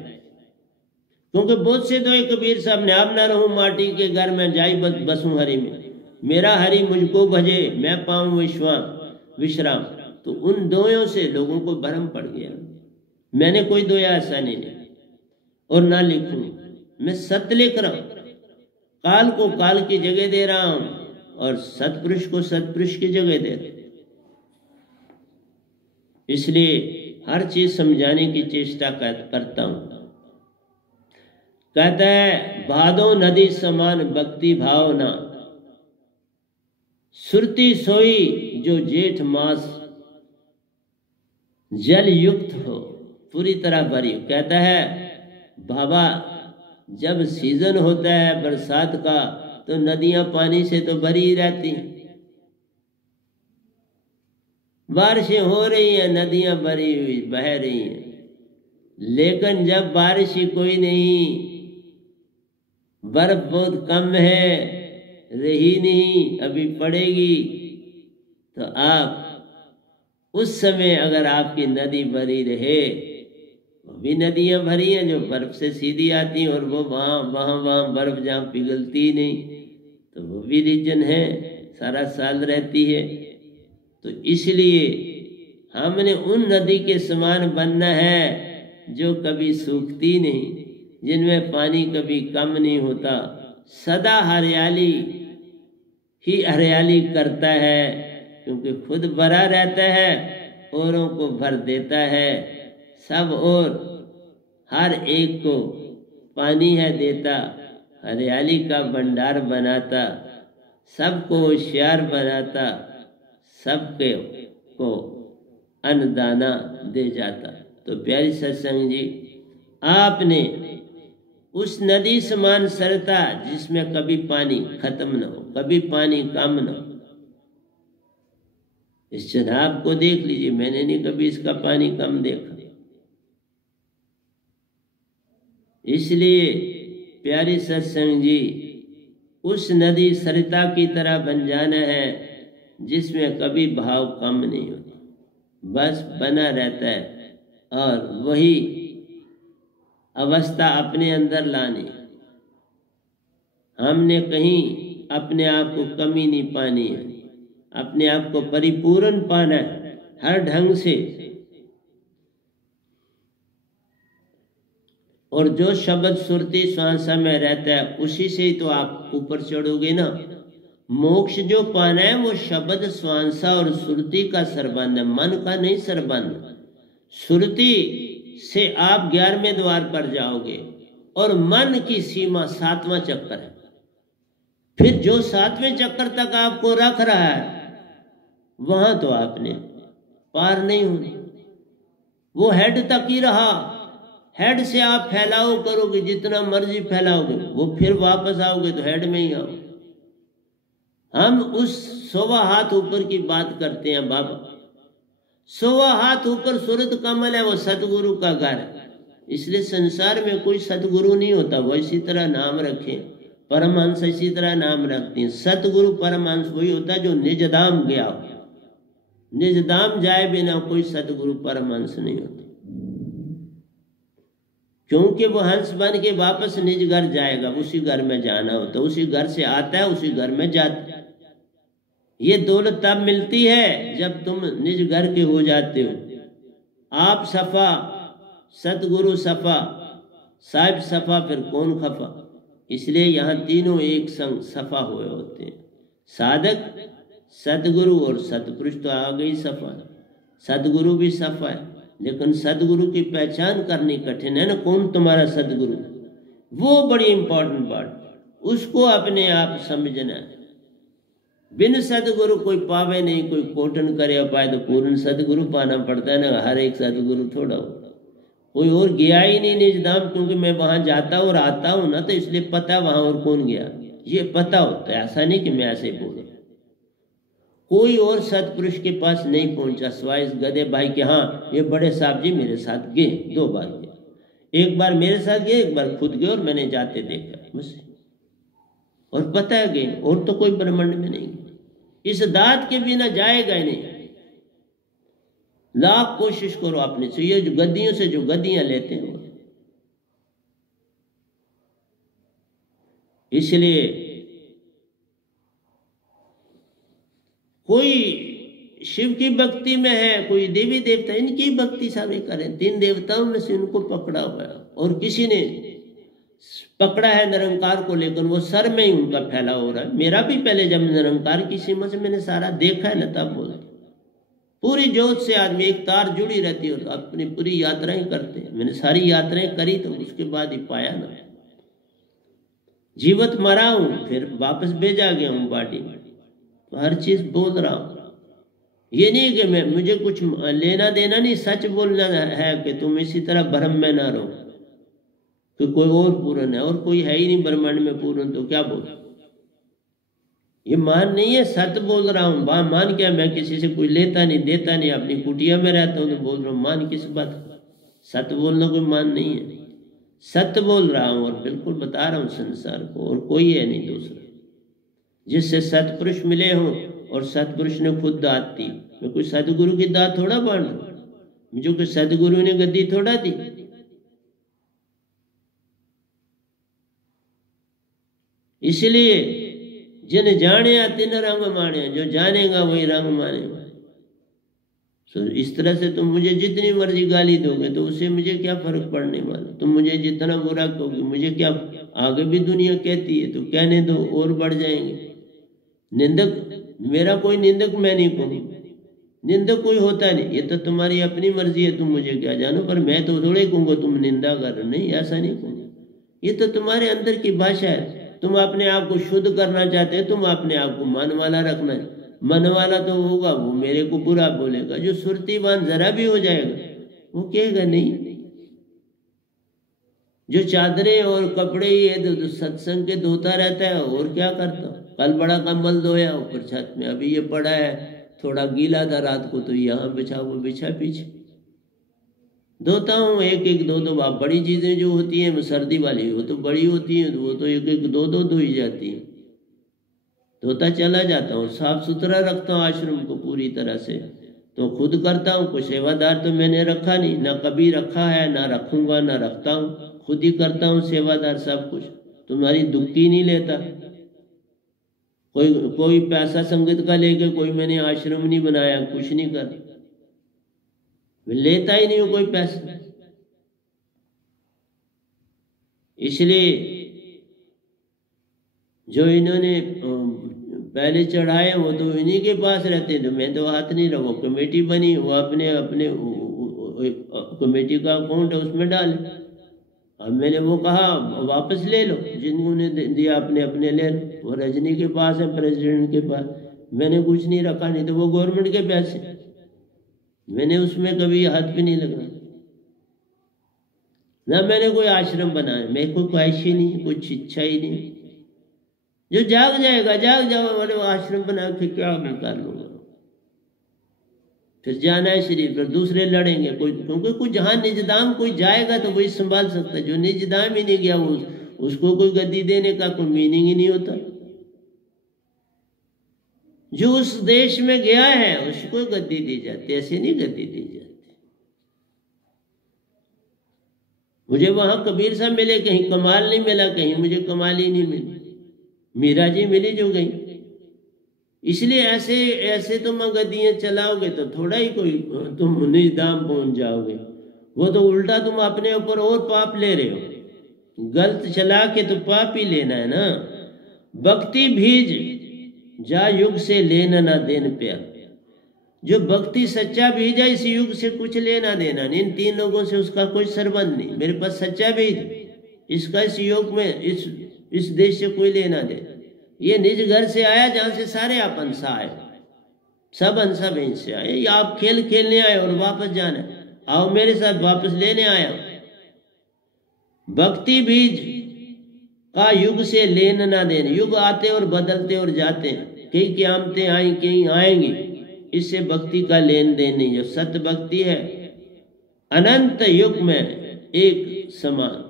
क्योंकि बहुत से दोए कबीर साहब ने, अब न रहूं माटी के घर में, जाई बसूं हरि में। मेरा हरि मुझको भजे, मैं पाऊं विश्राम। तो उन दोयों से लोगों को भ्रम पड़ गया। मैंने कोई दोया ऐसा नहीं लिखा और ना लिखूं। मैं सत्य लिख रहा हूं, काल को काल की जगह दे रहा हूं और सतपुरुष को सतपुरुष की जगह दे रहा हूं। इसलिए हर चीज समझाने की चेष्टा करता हूं। कहता है, भादो नदी समान भक्ति भावना, सुरती सोई जो जेठ मास, जल युक्त हो पूरी तरह भरी। कहता है बाबा, जब सीजन होता है बरसात का, तो नदियां पानी से तो भरी ही रहती। बारिशें हो रही हैं, नदियां भरी हुई बह रही हैं। लेकिन जब बारिश ही कोई नहीं, बर्फ बहुत कम है, रही नहीं, अभी पड़ेगी, तो आप उस समय अगर आपकी नदी भरी रहे, वो भी नदियां भरी हैं जो बर्फ से सीधी आती हैं, और वो वहाँ बर्फ जहाँ पिघलती नहीं, तो वो भी रीजन है, सारा साल रहती है। तो इसलिए हमने उन नदी के समान बनना है जो कभी सूखती नहीं, जिनमें पानी कभी कम नहीं होता, सदा हरियाली ही हरियाली करता है, क्योंकि खुद भरा रहता है, औरों को भर देता है, सब और हर एक को पानी है देता, हरियाली का भंडार बनाता, सबको होशियार बनाता, सबके को अन्नदाना दे जाता। तो प्यारी सत्संग जी, आपने उस नदी समान सरता जिसमें कभी पानी खत्म न हो, कभी पानी कम न हो। इस जनाब को देख लीजिए, मैंने नहीं कभी इसका पानी कम देखा। इसलिए प्यारी सत्संग जी, उस नदी सरिता की तरह बन जाना है जिसमें कभी भाव कम नहीं होता, बस बना रहता है, और वही अवस्था अपने अंदर लानी। हमने कहीं अपने आप को कमी नहीं पानी है, अपने आप को परिपूर्ण पाना है हर ढंग से। और जो शब्द सुरती श्वासा में रहता है उसी से ही तो आप ऊपर चढ़ोगे ना। मोक्ष जो पाना है वो शब्द श्वासा और सुरती का सरबंध है, मन का नहीं सरबंध। सुरती से आप 11वें द्वार पर जाओगे और मन की सीमा 7वां चक्कर है। फिर जो 7वें चक्कर तक आपको रख रहा है वहां तो आपने पार नहीं होना, वो हेड तक ही रहा। हेड से आप फैलाओ करोगे, जितना मर्जी फैलाओगे, वो फिर वापस आओगे तो हेड में ही आओ। हम उस 100 हाथ ऊपर की बात करते हैं बाबा। 100 हाथ ऊपर सूरत कमल है, वो सतगुरु का घर है। इसलिए संसार में कोई सतगुरु नहीं होता, वो इसी तरह नाम रखे। परमहंस इसी तरह नाम रखते हैं। सतगुरु परमहंस वही होता है जो निजधाम गया हो। निजधाम जाए बिना कोई सतगुरु परमहंस नहीं होता, क्योंकि वो हंस बन के वापस निज घर जाएगा। उसी घर में जाना होता, उसी घर से आता है, उसी घर में जाता है। ये दौलत तब मिलती है जब तुम निज घर के हो जाते हो। आप सफा, सतगुरु सफा, साहिब सफा, फिर कौन खफा। इसलिए यहाँ तीनों एक संग सफा हुए होते हैं। साधक, सतगुरु और सतपुरुष तो आ गई सफा। सतगुरु भी सफा है, लेकिन सतगुरु की पहचान करनी कठिन है ना। कौन तुम्हारा सतगुरु, वो बड़ी इंपॉर्टेंट बात, उसको अपने आप समझना है। बिन सतगुरु कोई पावे नहीं, कोई कोटन करे पाए तो पूर्ण सतगुरु पाना पड़ता है ना। हर एक सतगुरु थोड़ा हो, कोई और गया ही नहीं निजधाम, क्योंकि मैं वहां जाता और आता हूं ना, तो इसलिए पता वहां और कौन गया ये पता होता है। ऐसा नहीं कि मैं ऐसे ही बोलूं। कोई और सतपुरुष के पास नहीं पहुंचा सिवाय इस गधे भाई के। हाँ, ये बड़े साहब जी मेरे साथ गए, 2 बार गए। एक बार मेरे साथ गए, एक बार खुद गए, और मैंने जाते देखा बस। और पता है गए, और तो कोई ब्रह्मांड में नहीं। इस दात के बिना जाएगा ही नहीं। लाख कोशिश करो अपने से। ये जो गद्दियों से जो गद्दियां लेते हैं, इसलिए कोई शिव की भक्ति में है, कोई देवी देवता, इनकी भक्ति सारे करें। 3 देवताओं में से इनको पकड़ा हुआ है, और किसी ने पकड़ा है निरंकार को, लेकिन वो सर में ही उनका फैला हो रहा है। मेरा भी पहले जब निरंकार की सीमा से मैंने सारा देखा है ना, तब बोलते पूरी जोत से आदमी एक तार जुड़ी रहती है और अपनी पूरी यात्राएं करते हैं। मैंने सारी यात्राएं करी तो उसके बाद ही पाया ना। जीवित मरा हूं, फिर वापस भेजा गया हूं बॉडी में, तो हर चीज बोल रहा हूं। ये नहीं कि मुझे कुछ लेना देना नहीं, सच बोलना है कि तुम इसी तरह भ्रम में ना रहो कि कोई और पूर्ण है, और कोई है ही नहीं ब्रह्मांड में पूर्ण, तो क्या बोल। ये मान नहीं है, सत्य बोल रहा हूँ। मान क्या, मैं किसी से कुछ लेता नहीं देता नहीं, अपनी कुटिया में रहता हूँ तो बोल रहा हूँ। मान किस बात, सत्य बोलना कोई मान नहीं है। सत्य बोल रहा हूँ और बिल्कुल बता रहा हूँ संसार को, और कोई है नहीं दूसरा जिससे सतपुरुष मिले हों और सतपुरुष ने खुद दात दी। मैं कोई सतगुरु की दात थोड़ा बांट रहा हूं, मुझे कोई सतगुरु ने गद्दी थोड़ा दी। इसलिए जिन जाने तिन रंग माने, जो जानेगा वही रंग मानेगा। तो इस तरह से तुम मुझे जितनी मर्जी गाली दोगे तो उससे मुझे क्या फर्क पड़ने वाला। तुम मुझे जितना बुरा कहोगे मुझे क्या, आगे भी दुनिया कहती है तो कहने दो, और बढ़ जाएंगे। निंदक मेरा कोई निंदक मैं नहीं कहूँ, निंदक कोई होता नहीं, ये तो तुम्हारी अपनी मर्जी है, तुम मुझे क्या जानो। पर मैं तो थोड़े कहूँगा तुम निंदा कर, नहीं ऐसा नहीं कहूँगा। ये तो तुम्हारे अंदर की भाषा है। तुम अपने आप को शुद्ध करना चाहते हो, तुम अपने आप को मन वाला रखना है। मन वाला तो होगा वो मेरे को बुरा बोलेगा, जो सुरतीवान जरा भी हो जाएगा वो कहेगा नहीं। जो चादरें और कपड़े ये तो सत्संग के धोता रहता है, और क्या करता। कल बड़ा कंबल धोया ऊपर छत में, अभी ये पड़ा है, थोड़ा गीला था रात को तो यहाँ बिछा, वो बिछा पीछे धोता हूँ। एक एक दो दो बाप बड़ी चीजें जो होती हैं सर्दी वाली वो तो बड़ी होती हैं, वो तो एक एक दो दो धोई जाती है। धोता चला जाता हूँ, साफ सुथरा रखता हूँ आश्रम को पूरी तरह से, तो खुद करता हूँ। कोई सेवादार तो मैंने रखा नहीं, ना कभी रखा है, ना रखूंगा, ना रखता हूँ। खुद ही करता हूँ सेवादार सब कुछ। तुम्हारी दुखी नहीं लेता। कोई पैसा संगत का लेके कोई मैंने आश्रम नहीं बनाया, कुछ नहीं कर, लेता ही नहीं हो कोई पैसा। इसलिए जो इन्होंने पहले चढ़ाए वो तो इन्हीं के पास रहते, तो मैं तो हाथ नहीं रखा। कमेटी बनी, वो अपने अपने कमेटी का अकाउंट है उसमें डाले। अब मैंने वो कहा वापस ले लो, जिनको ने दिया अपने अपने ले लो। वो रजनी के पास है, प्रेसिडेंट के पास, मैंने कुछ नहीं रखा। नहीं तो वो गवर्नमेंट के पैसे, मैंने उसमें कभी हाथ भी नहीं लगा। ना मैंने कोई आश्रम बनाया, मैं कोई ख्वाहिश ही नहीं, कुछ इच्छा ही नहीं। जो जाग जाएगा जाग जाओ, हमारे आश्रम बना के क्या मैं कर लूंगा। फिर जाना है शरीर पर, दूसरे लड़ेंगे कोई, क्योंकि कोई जहां निजदाम कोई जाएगा तो वही संभाल सकता है। जो निजदाम ही नहीं गया उसको कोई गद्दी देने का कोई मीनिंग ही नहीं होता। जो उस देश में गया है उसको गद्दी दी जाती, ऐसे नहीं गद्दी दी जाती। मुझे वहां कबीर साहब मिले, कहीं कमाल नहीं मिला, कहीं मुझे कमाल ही नहीं मिली। मीरा जी मिली जो गई। इसलिए ऐसे ऐसे तुम गद्दियां चलाओगे तो थोड़ा ही कोई तुम निजदाम पहुंच जाओगे। वो तो उल्टा तुम अपने ऊपर और पाप ले रहे हो। गलत चला के तो पाप ही लेना है ना। भक्ति भीज जा युग से लेना ना देन प्यार। जो भक्ति सच्चा बीज है इस युग से कुछ लेना देना नहीं, इन तीन लोगों से उसका कोई संबंध नहीं। मेरे पास सच्चा बीज, इसका इस योग में इस देश से कोई लेना देना। ये निज घर से आया जहां से सारे आप अंसा आए, सब अंसा बेंच से आए। या आप खेल खेलने आए और वापस जाना, आओ मेरे साथ वापस लेने आया। भक्ति बीज का युग से लेन ना देन। युग आते और बदलते और जाते हैं, कई क़यामतें आई कहीं आएंगी, इससे भक्ति का लेन देन नहीं। जो सत्य भक्ति है अनंत युग में एक समान।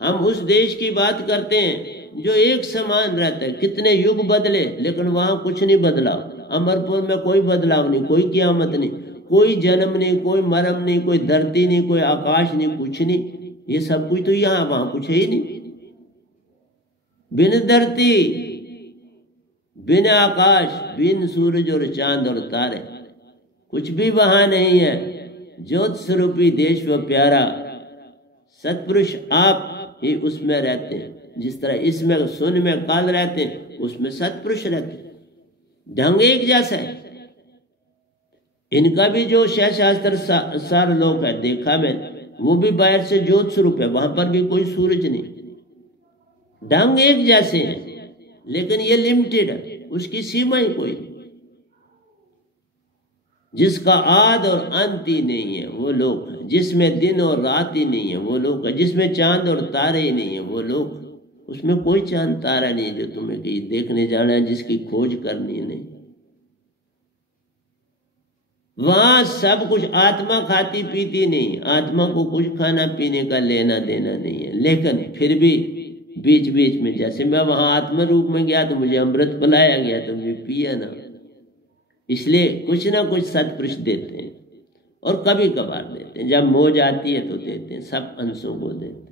हम उस देश की बात करते हैं जो एक समान रहता है, कितने युग बदले लेकिन वहां कुछ नहीं बदला। अमरपुर में कोई बदलाव नहीं, कोई क़यामत नहीं, कोई जन्म नहीं, कोई मरम नहीं, कोई धरती नहीं, कोई आकाश नहीं, कुछ नहीं। ये सब कुछ तो यहाँ, वहां कुछ है ही नहीं। बिन धरती, बिन आकाश, बिन सूरज और चांद और तारे, कुछ भी वहां नहीं है। ज्योत स्वरूपी देश व प्यारा सत्पुरुष आप ही उसमें रहते हैं। जिस तरह इसमें शून्य में काल रहते हैं, उसमें सत्पुरुष रहते हैं। ढंग एक जैसा है। इनका भी जो शास्त्र सार लोक है देखा मैं, वो भी बाहर से ज्योत स्वरूप है, वहां पर भी कोई सूरज नहीं। ढंग एक जैसे हैं लेकिन ये लिमिटेड है, उसकी सीमा ही कोई। जिसका आद और अंत ही नहीं है वो लोक है, जिसमें दिन और रात ही नहीं है वो लोक है, जिसमें चांद और तारे ही नहीं है वो लोक। उसमें कोई चांद तारा नहीं जो तुम्हें कहीं देखने जाना है, जिसकी खोज करनी है, नहीं। वहां सब कुछ आत्मा खाती पीती नहीं, आत्मा को कुछ खाना पीने का लेना देना नहीं है। लेकिन फिर भी बीच बीच में, जैसे मैं वहां आत्मा रूप में गया तो मुझे अमृत पिलाया गया तो मैं पिया ना। इसलिए कुछ ना कुछ सत्पुरुष देते हैं और कभी कभार देते हैं, जब मौज आती है तो देते हैं, सब अंशों को देते हैं।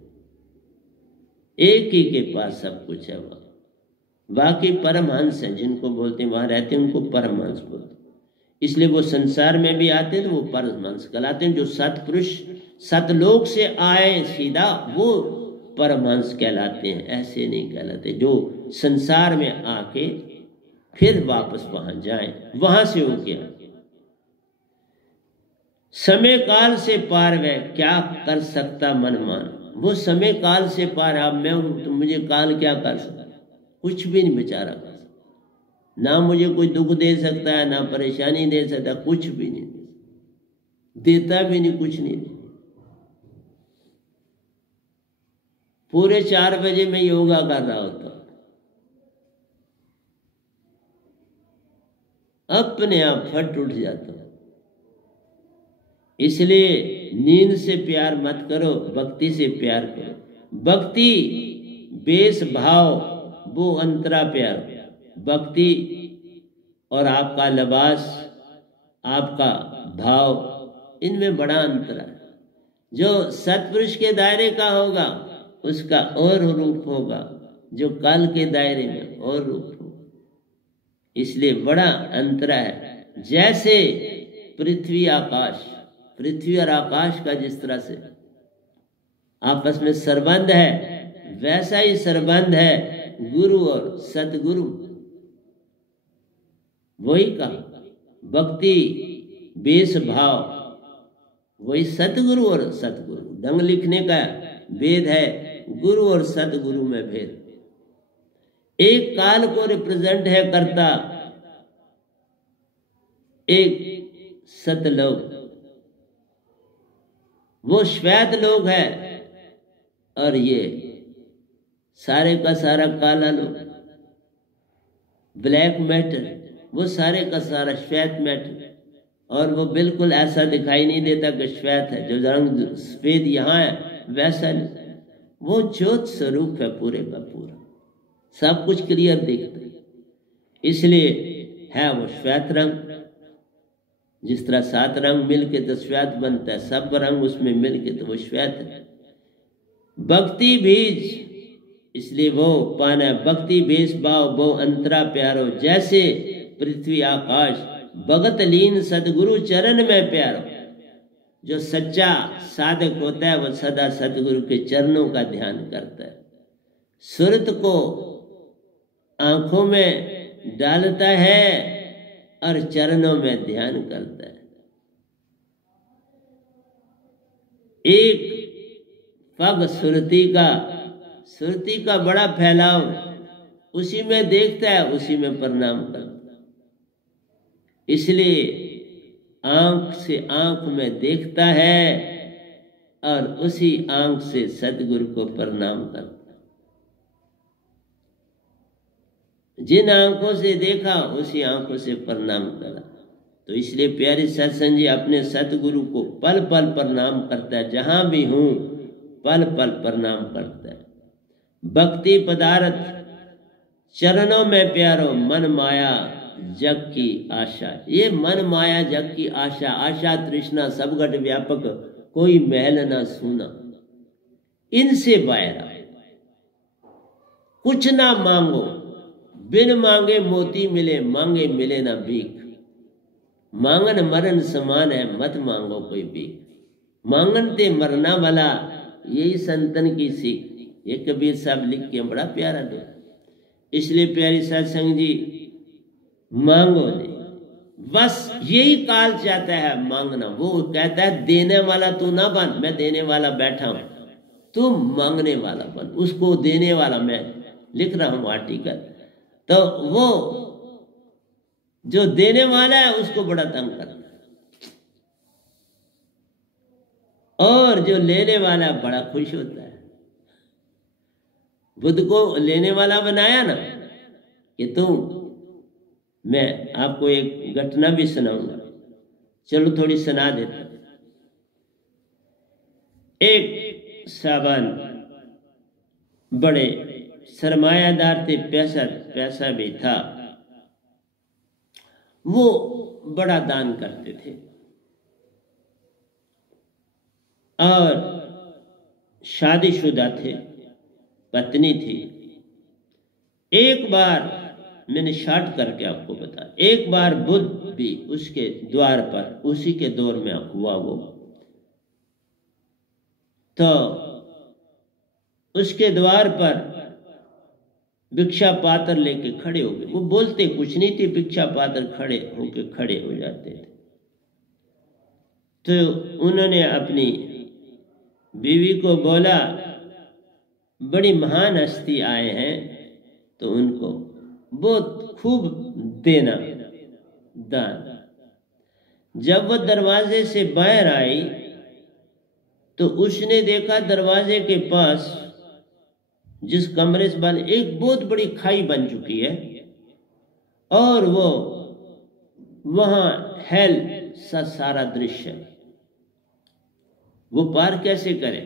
एक ही के पास सब कुछ है। वह बाकी परमहंस हैं, जिनको बोलते हैं वहां रहते हैं उनको परमहंस बोलते हैं। इसलिए वो संसार में भी आते हैं तो वो परमहंस कहलाते हैं। जो सतपुरुष सतलोक से आए सीधा वो परमहंस कहलाते हैं, ऐसे नहीं कहलाते जो संसार में आके फिर वापस वहां जाएं, वहां से हो गया। समय काल से पार वह क्या कर सकता मनमान। वो समय काल से पार, अब मैं हूं तो मुझे काल क्या कर सकता, कुछ भी नहीं बेचारा कर सकता। ना मुझे कोई दुख दे सकता है, ना परेशानी दे सकता, कुछ भी नहीं देता, भी नहीं, कुछ नहीं देता। पूरे 4 बजे मैं योगा कर रहा होता, अपने आप फट उठ जाता। इसलिए नींद से प्यार मत करो, भक्ति से प्यार करो। भक्ति बेस भाव वो अंतरा प्यार। भक्ति और आपका लिबास, आपका भाव, इनमें बड़ा अंतर है। जो सतपुरुष के दायरे का होगा उसका और रूप होगा, जो काल के दायरे में और रूप होगा। इसलिए बड़ा अंतर है। जैसे पृथ्वी आकाश, पृथ्वी और आकाश का जिस तरह से आपस में संबंध है, वैसा ही संबंध है गुरु और सतगुरु। वही कहा भक्ति बेस भाव, वही सतगुरु और सतगुरु। ढंग लिखने का भेद है, गुरु और सतगुरु में भेद। एक काल को रिप्रेजेंट है करता, एक सतलोक, वो श्वेत लोक है, और ये सारे का सारा काला लोक, ब्लैक मैटर, वो सारे का सारा श्वेत मैटर। और वो बिल्कुल ऐसा दिखाई नहीं देता कि श्वेत है, जो रंग सफेद यहाँ है वैसा नहीं। वो ज्योत स्वरूप है पूरे का पूरा, सब कुछ क्लियर दिखता है। इसलिए है वो श्वेत रंग। जिस तरह 7 रंग मिलके तो श्वेत बनता है, सब रंग उसमें मिलके तो वो श्वेत है। भक्ति बीज, इसलिए वो पाना भक्ति बेस भाव वो अंतरा प्यारो। जैसे पृथ्वी आकाश भगत लीन सतगुरु चरण में प्यारो। जो सच्चा साधक होता है वो सदा सतगुरु के चरणों का ध्यान करता है, सुरत को आंखों में डालता है और चरणों में ध्यान करता है। एक पग सुरती का बड़ा फैलाव, उसी में देखता है, उसी में प्रणाम करता है। इसलिए आंख से आंख में देखता है और उसी आंख से सतगुरु को प्रणाम करता है। जिन आंखों से देखा उसी आंखों से प्रणाम करा। तो इसलिए प्यारे सत्संग जी अपने सतगुरु को पल पल प्रणाम करता है, जहां भी हूं पल पल प्रणाम करता है। भक्ति पदार्थ चरणों में प्यारो, मन माया जग की आशा। ये मन माया जग की आशा, आशा तृष्णा सब घट व्यापक, कोई महल ना सूना। इनसे बायरा कुछ ना मांगो, बिन मांगे मोती मिले, मांगे मिले ना भीख। मांगन मरण समान है, मत मांगो कोई भीख। मांगन ते मरना वाला, यही संतन की सीख। ये कबीर साहब लिख के बड़ा प्यारा दो। इसलिए प्यारी सत्संग जी मांगो नहीं, बस यही काल चाहता है मांगना। वो कहता है देने वाला तू ना बन, मैं देने वाला बैठा हूं, तू मांगने वाला बन। उसको देने वाला मैं लिख रहा हूं आर्टिकल। तो वो जो देने वाला है उसको बड़ा तंग करता है, और जो लेने वाला बड़ा खुश होता है। बुद्ध को लेने वाला बनाया ना कि तुम, मैं आपको एक घटना भी सुनाऊंगा, चलो थोड़ी सुना देता। एक साहबान बड़े सरमायादार थे, पैसा भी था। वो बड़ा दान करते थे और शादीशुदा थे, पत्नी थी। एक बार मैंने शॉर्ट करके आपको बता, एक बार बुद्ध भी उसके द्वार पर, उसी के दौर में हुआ वो, तो उसके द्वार पर भिक्षा पात्र लेके खड़े हो गए। वो बोलते कुछ नहीं थे, भिक्षा पात्र खड़े हो जाते थे। तो उन्होंने अपनी बीवी को बोला, बड़ी महान हस्ती आए हैं तो उनको बहुत खूब देना दान। जब वो दरवाजे से बाहर आई तो उसने देखा दरवाजे के पास जिस कमरे से बन एक बहुत बड़ी खाई बन चुकी है, और वो वहां हेल सा सारा दृश्य। वो पार कैसे करे?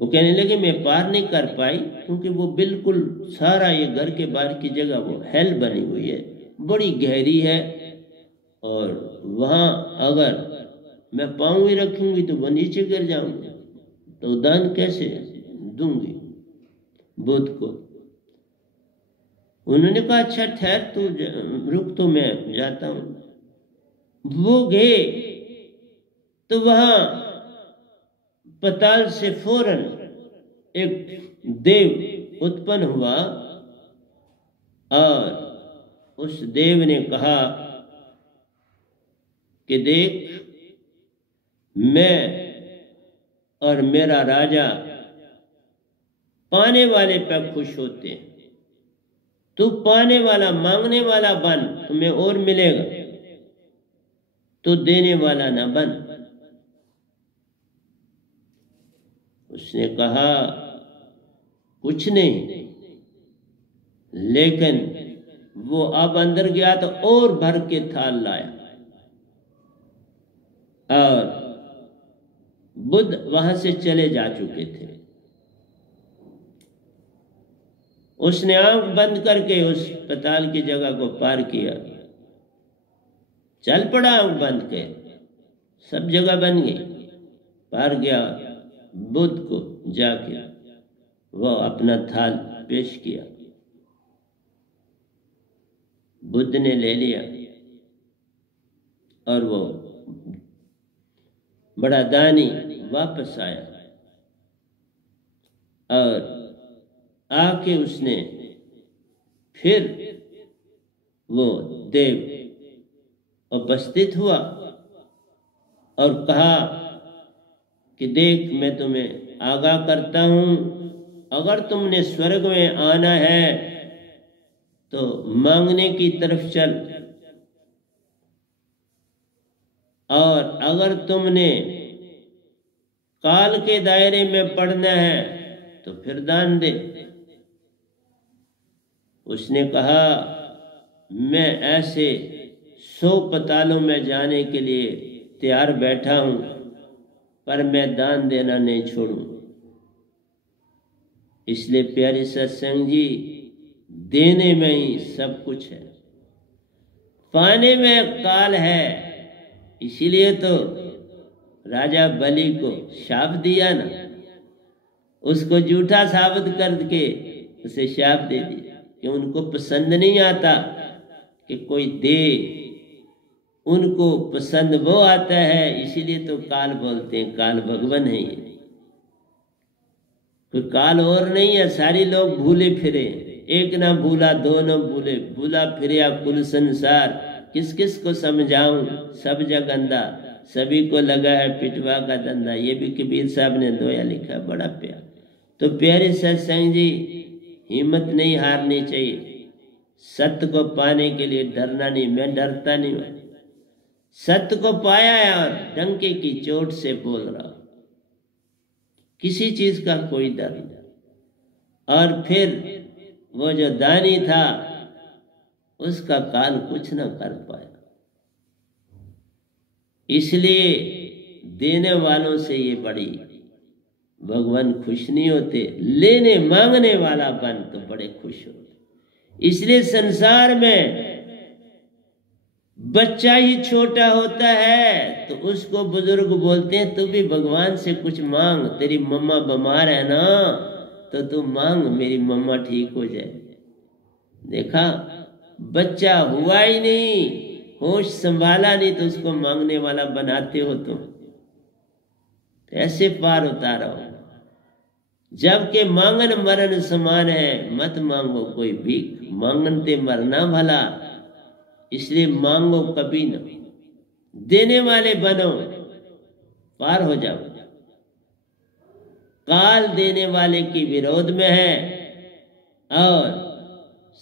वो कहने लगे मैं पार नहीं कर पाई, क्योंकि वो बिल्कुल सारा ये घर के बाहर की जगह वो हेल बनी हुई है, बड़ी गहरी है, और वहां अगर मैं पाँव ही रखूंगी तो वो नीचे गिर जाऊंगी, तो दान कैसे दूंगी बुद्ध को। उन्होंने कहा अच्छा ठहर तू, रुक तो मैं जाता हूं। वो गए तो वहां पताल से फौरन एक देव उत्पन्न हुआ, और उस देव ने कहा कि देख, मैं और मेरा राजा पाने वाले पर खुश होते हैं, तू पाने वाला मांगने वाला बन, तुम्हें और मिलेगा, तो देने वाला ना बन। उसने कहा कुछ नहीं, लेकिन वो अब अंदर गया तो और भर के थाल लाया, और बुद्ध वहां से चले जा चुके थे। उसने आंख बंद करके उस पताल की जगह को पार किया, चल पड़ा आंख बंद के, सब जगह बन गई, पार गया। बुद्ध को जाके वो अपना थाल पेश किया, बुद्ध ने ले लिया, और वो बड़ा दानी वापस आया, और आके उसने फिर वो देव उपस्थित हुआ और कहा कि देख, मैं तुम्हें आगाह करता हूं, अगर तुमने स्वर्ग में आना है तो मांगने की तरफ चल, और अगर तुमने काल के दायरे में पड़ना है तो फिर दान दे। उसने कहा मैं ऐसे 100 पतालों में जाने के लिए तैयार बैठा हूं, पर मैं दान देना नहीं छोड़ूं। इसलिए प्यारे सत्संग जी, देने में ही सब कुछ है, पाने में काल है। इसीलिए तो राजा बलि को शाप दिया ना, उसको झूठा साबित करके उसे शाप दे दिया कि उनको पसंद नहीं आता कि कोई दे, उनको पसंद वो आता है। इसीलिए तो काल बोलते हैं, काल भगवान है ये, कोई काल और नहीं है। सारे लोग भूले फिरे, एक ना भूला दो न भूले, भूला फिरे कुल संसार, किस किस को समझाऊं, सब जग अंधा, सभी को लगा है पिटवा का धंधा। ये भी कबीर साहब ने दोया लिखा, बड़ा प्यार। तो प्यारे सत्संग जी, हिम्मत नहीं हारनी चाहिए, सत्य को पाने के लिए डरना नहीं। मैं डरता नहीं हूं, सत्य को पाया है और डंके की चोट से बोल रहा, किसी चीज का कोई डर नहीं। और फिर वो जो दानी था उसका काल कुछ ना कर पाया। इसलिए देने वालों से ये बड़ी भगवान खुश नहीं होते, लेने मांगने वाला बन तो बड़े खुश होते। इसलिए संसार में बच्चा ही छोटा होता है तो उसको बुजुर्ग बोलते हैं तू भी भगवान से कुछ मांग, तेरी मम्मा बीमार है ना तो तू मांग मेरी मम्मा ठीक हो जाए। देखा, बच्चा हुआ ही नहीं, होश संभाला नहीं, तो उसको मांगने वाला बनाते हो तुम। ऐसे पार उतारो। जबकि मांगन मरण समान है, मत मांगो कोई भीख, मांगनते मरना भला, इसलिए मांगो कभी न, देने वाले बनो, पार हो जाओ। काल देने वाले की विरोध में है और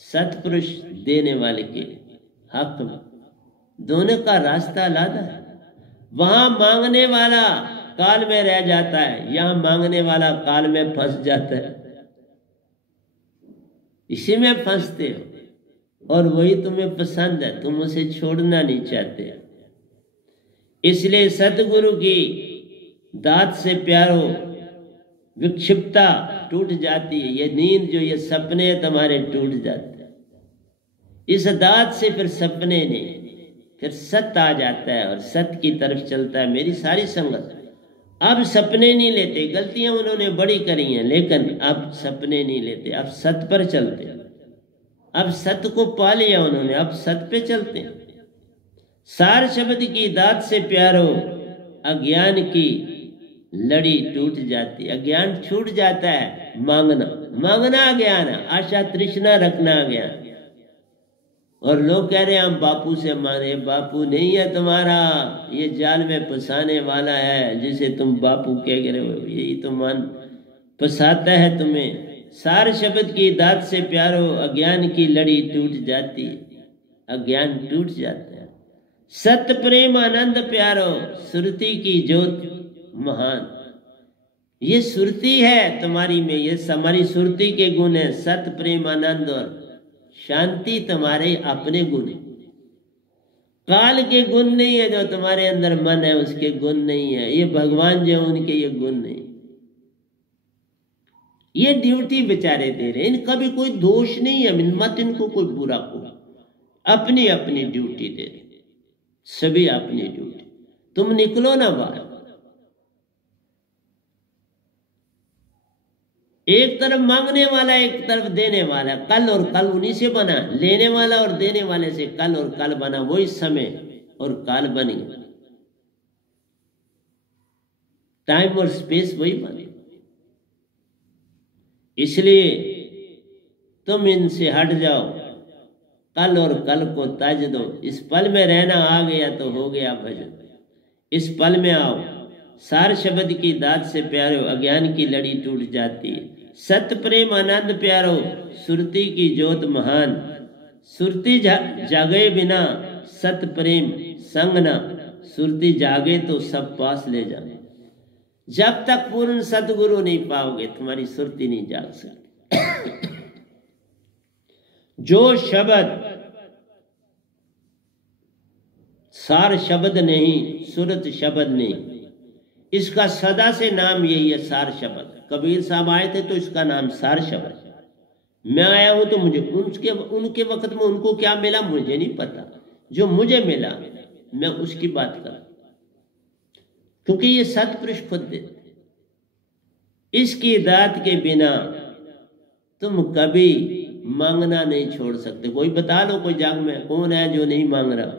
सत्पुरुष देने वाले के हक में, दोनों का रास्ता अलग है। वहां मांगने वाला काल में रह जाता है, यहां मांगने वाला काल में फंस जाता है। इसी में फंसते हो और वही तुम्हें पसंद है, तुम उसे छोड़ना नहीं चाहते। इसलिए सतगुरु की दात से प्यारो, विक्षिप्तता टूट जाती है। ये नींद जो ये सपने तुम्हारे टूट जाते हैं, इस दात से फिर सपने नहीं, फिर सत्य आ जाता है और सत्य की तरफ चलता है। मेरी सारी संगत अब सपने नहीं लेते, गलतियां उन्होंने बड़ी करी हैं, लेकिन अब सपने नहीं लेते, अब सत्य पर चलते हैं। अब सत्य को पा लिया उन्होंने, अब सत्य पे चलते हैं। सार शब्द की दात से प्यारो, अज्ञान की लड़ी टूट जाती, अज्ञान छूट जाता है। मांगना अज्ञान, आशा तृष्णा रखना अज्ञान। और लोग कह रहे हैं हम बापू से मांगे, बापू नहीं है तुम्हारा, ये जाल में फंसाने वाला है, जिसे तुम बापू कह रहे हो, यही तो मान फंसाता है तुम्हें। सार शब्द की दात से प्यारो, अज्ञान की लड़ी टूट जाती, अज्ञान टूट जाता है। सत्य प्रेम आनंद प्यारो, सुरती की ज्योत महान। ये सुरती है तुम्हारी में, ये हमारी सुरती के गुण है। सत्य प्रेम आनंद और शांति तुम्हारे अपने गुण है, काल के गुण नहीं है। जो तुम्हारे अंदर मन है उसके गुण नहीं है, ये भगवान जो उनके ये गुण नहीं। ये ड्यूटी बेचारे दे रहे हैं, इनका भी कोई दोष नहीं है, मत इनको कोई बुरा को, अपनी अपनी ड्यूटी दे रहे, सभी अपनी ड्यूटी। तुम निकलो ना बाहर, एक तरफ मांगने वाला, एक तरफ देने वाला। कल और कल उन्हीं से बना, लेने वाला और देने वाले से कल और कल बना, वही समय और काल बन गया, टाइम और स्पेस वही बने। इसलिए तुम इनसे हट जाओ, कल और कल को त्याज दो। इस पल में रहना आ गया तो हो गया भजन, इस पल में आओ। सार शब्द की दात से प्यारो, अज्ञान की लड़ी टूट जाती है। सत्य प्रेम आनंद प्यारो, सुरती की ज्योत महान। सुरती जागे बिना सत्य प्रेम संग ना, सुरती जागे तो सब पास ले जाए। जब तक पूर्ण सतगुरु नहीं पाओगे तुम्हारी सुरती नहीं जाग सकती। जो शब्द सार शब्द नहीं, सुरत शब्द नहीं, इसका सदा से नाम यही है, सार शब्द। कबीर साहब आए थे तो इसका नाम सार शब्द। मैं आया हूं तो मुझे उनके वक्त में उनको क्या मिला मुझे नहीं पता, जो मुझे मिला मैं उसकी बात कर, क्योंकि ये सतपुरुष खुद देते। इसकी दात के बिना तुम कभी मांगना नहीं छोड़ सकते। कोई बता लो कोई जग में कौन है जो नहीं मांग रहा।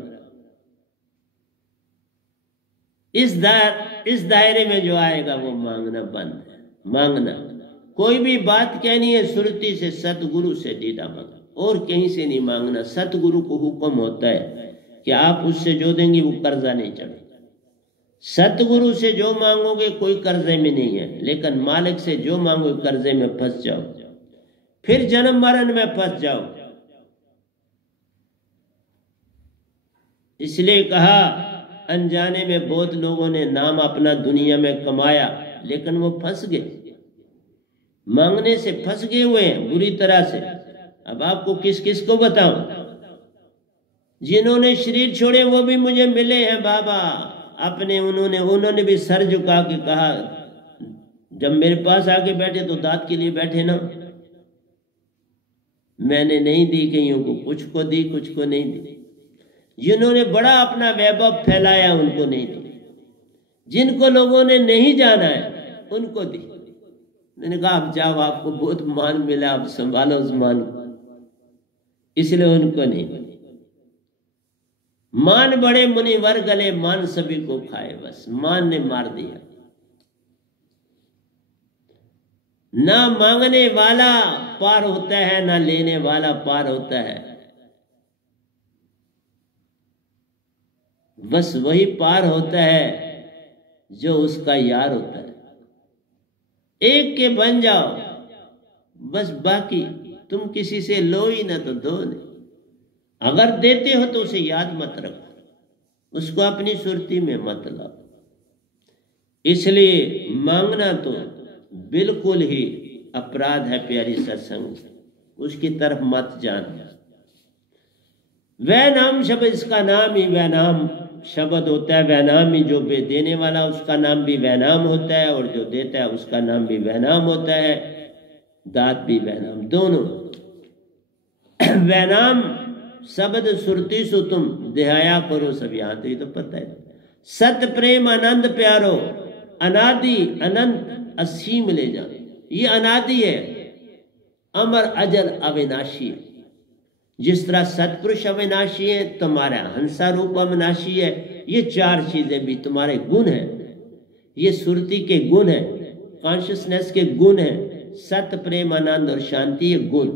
इस दायरे में जो आएगा वो मांगना बंद है। मांगना कोई भी बात कहनी है सुरती से, सतगुरु से दीदा मांगा, और कहीं से नहीं मांगना। सतगुरु को हुक्म होता है कि आप उससे जो देंगे वो कर्जा नहीं चढ़ेगा। सतगुरु से जो मांगोगे कोई कर्जे में नहीं है, लेकिन मालिक से जो मांगोगे कर्जे में फंस जाओ, फिर जन्म मरण में फंस जाओ। इसलिए कहा अनजाने में बहुत लोगों ने नाम अपना दुनिया में कमाया, लेकिन वो फंस गए, मांगने से फंस गए हुए हैं बुरी तरह से। अब आपको किस किस को बताऊं, जिन्होंने शरीर छोड़े वो भी मुझे मिले हैं बाबा अपने। उन्होंने भी सर झुका के कहा, जब मेरे पास आके बैठे तो दांत के लिए बैठे ना। मैंने नहीं दी, कईयों को कुछ को दी, कुछ को नहीं दी। जिन्होंने बड़ा अपना वैभव फैलाया उनको नहीं दी, जिनको लोगों ने नहीं जाना है उनको दी। मैंने कहा आप जाओ, आपको बहुत मान मिला, आप संभालो उस मान को। इसलिए उनको नहीं। मान बड़े मुनिवर गले, मान सभी को खाए, बस मान ने मार दिया। ना मांगने वाला पार होता है, ना लेने वाला पार होता है, बस वही पार होता है जो उसका यार होता है। एक के बन जाओ बस, बाकी तुम किसी से लो ही ना तो दो नहीं। अगर देते हो तो उसे याद मत रखो, उसको अपनी सुरती में मत लाओ। इसलिए मांगना तो बिल्कुल ही अपराध है प्यारी सत्संग, उसकी तरफ मत जाना। वह नाम शब्द, इसका नाम ही वह नाम शब्द होता है। वह नाम ही जो देने वाला उसका नाम भी वह नाम होता है, और जो देता है उसका नाम भी वह नाम होता है, दात भी वह नाम, दोनों। वह नाम शब्द सुरती सु तुम देहाया करो सब, यहां तो ये तो पता है। सत प्रेम आनंद प्यारो, अनादि अनंत असीम ले जा। ये अनादि है, अमर अजर अविनाशी है। जिस तरह सतपुरुष अविनाशी है, तुम्हारा हंसा रूप अविनाशी है। ये चार चीजें भी तुम्हारे गुण हैं, ये सुरती के गुण हैं, कॉन्शियसनेस के गुण हैं। सत प्रेम आनंद और शांति, ये गुण।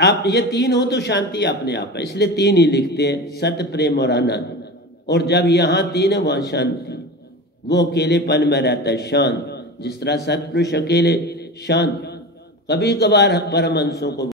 आप ये तीन हो तो शांति अपने आप है, इसलिए तीन ही लिखते हैं, सत प्रेम और आनंद। और जब यहाँ तीन है वहां शांति, वो अकेलेपन में रहता है शांत। जिस तरह सतपुरुष अकेले शांत, कभी कभार परमहंसों को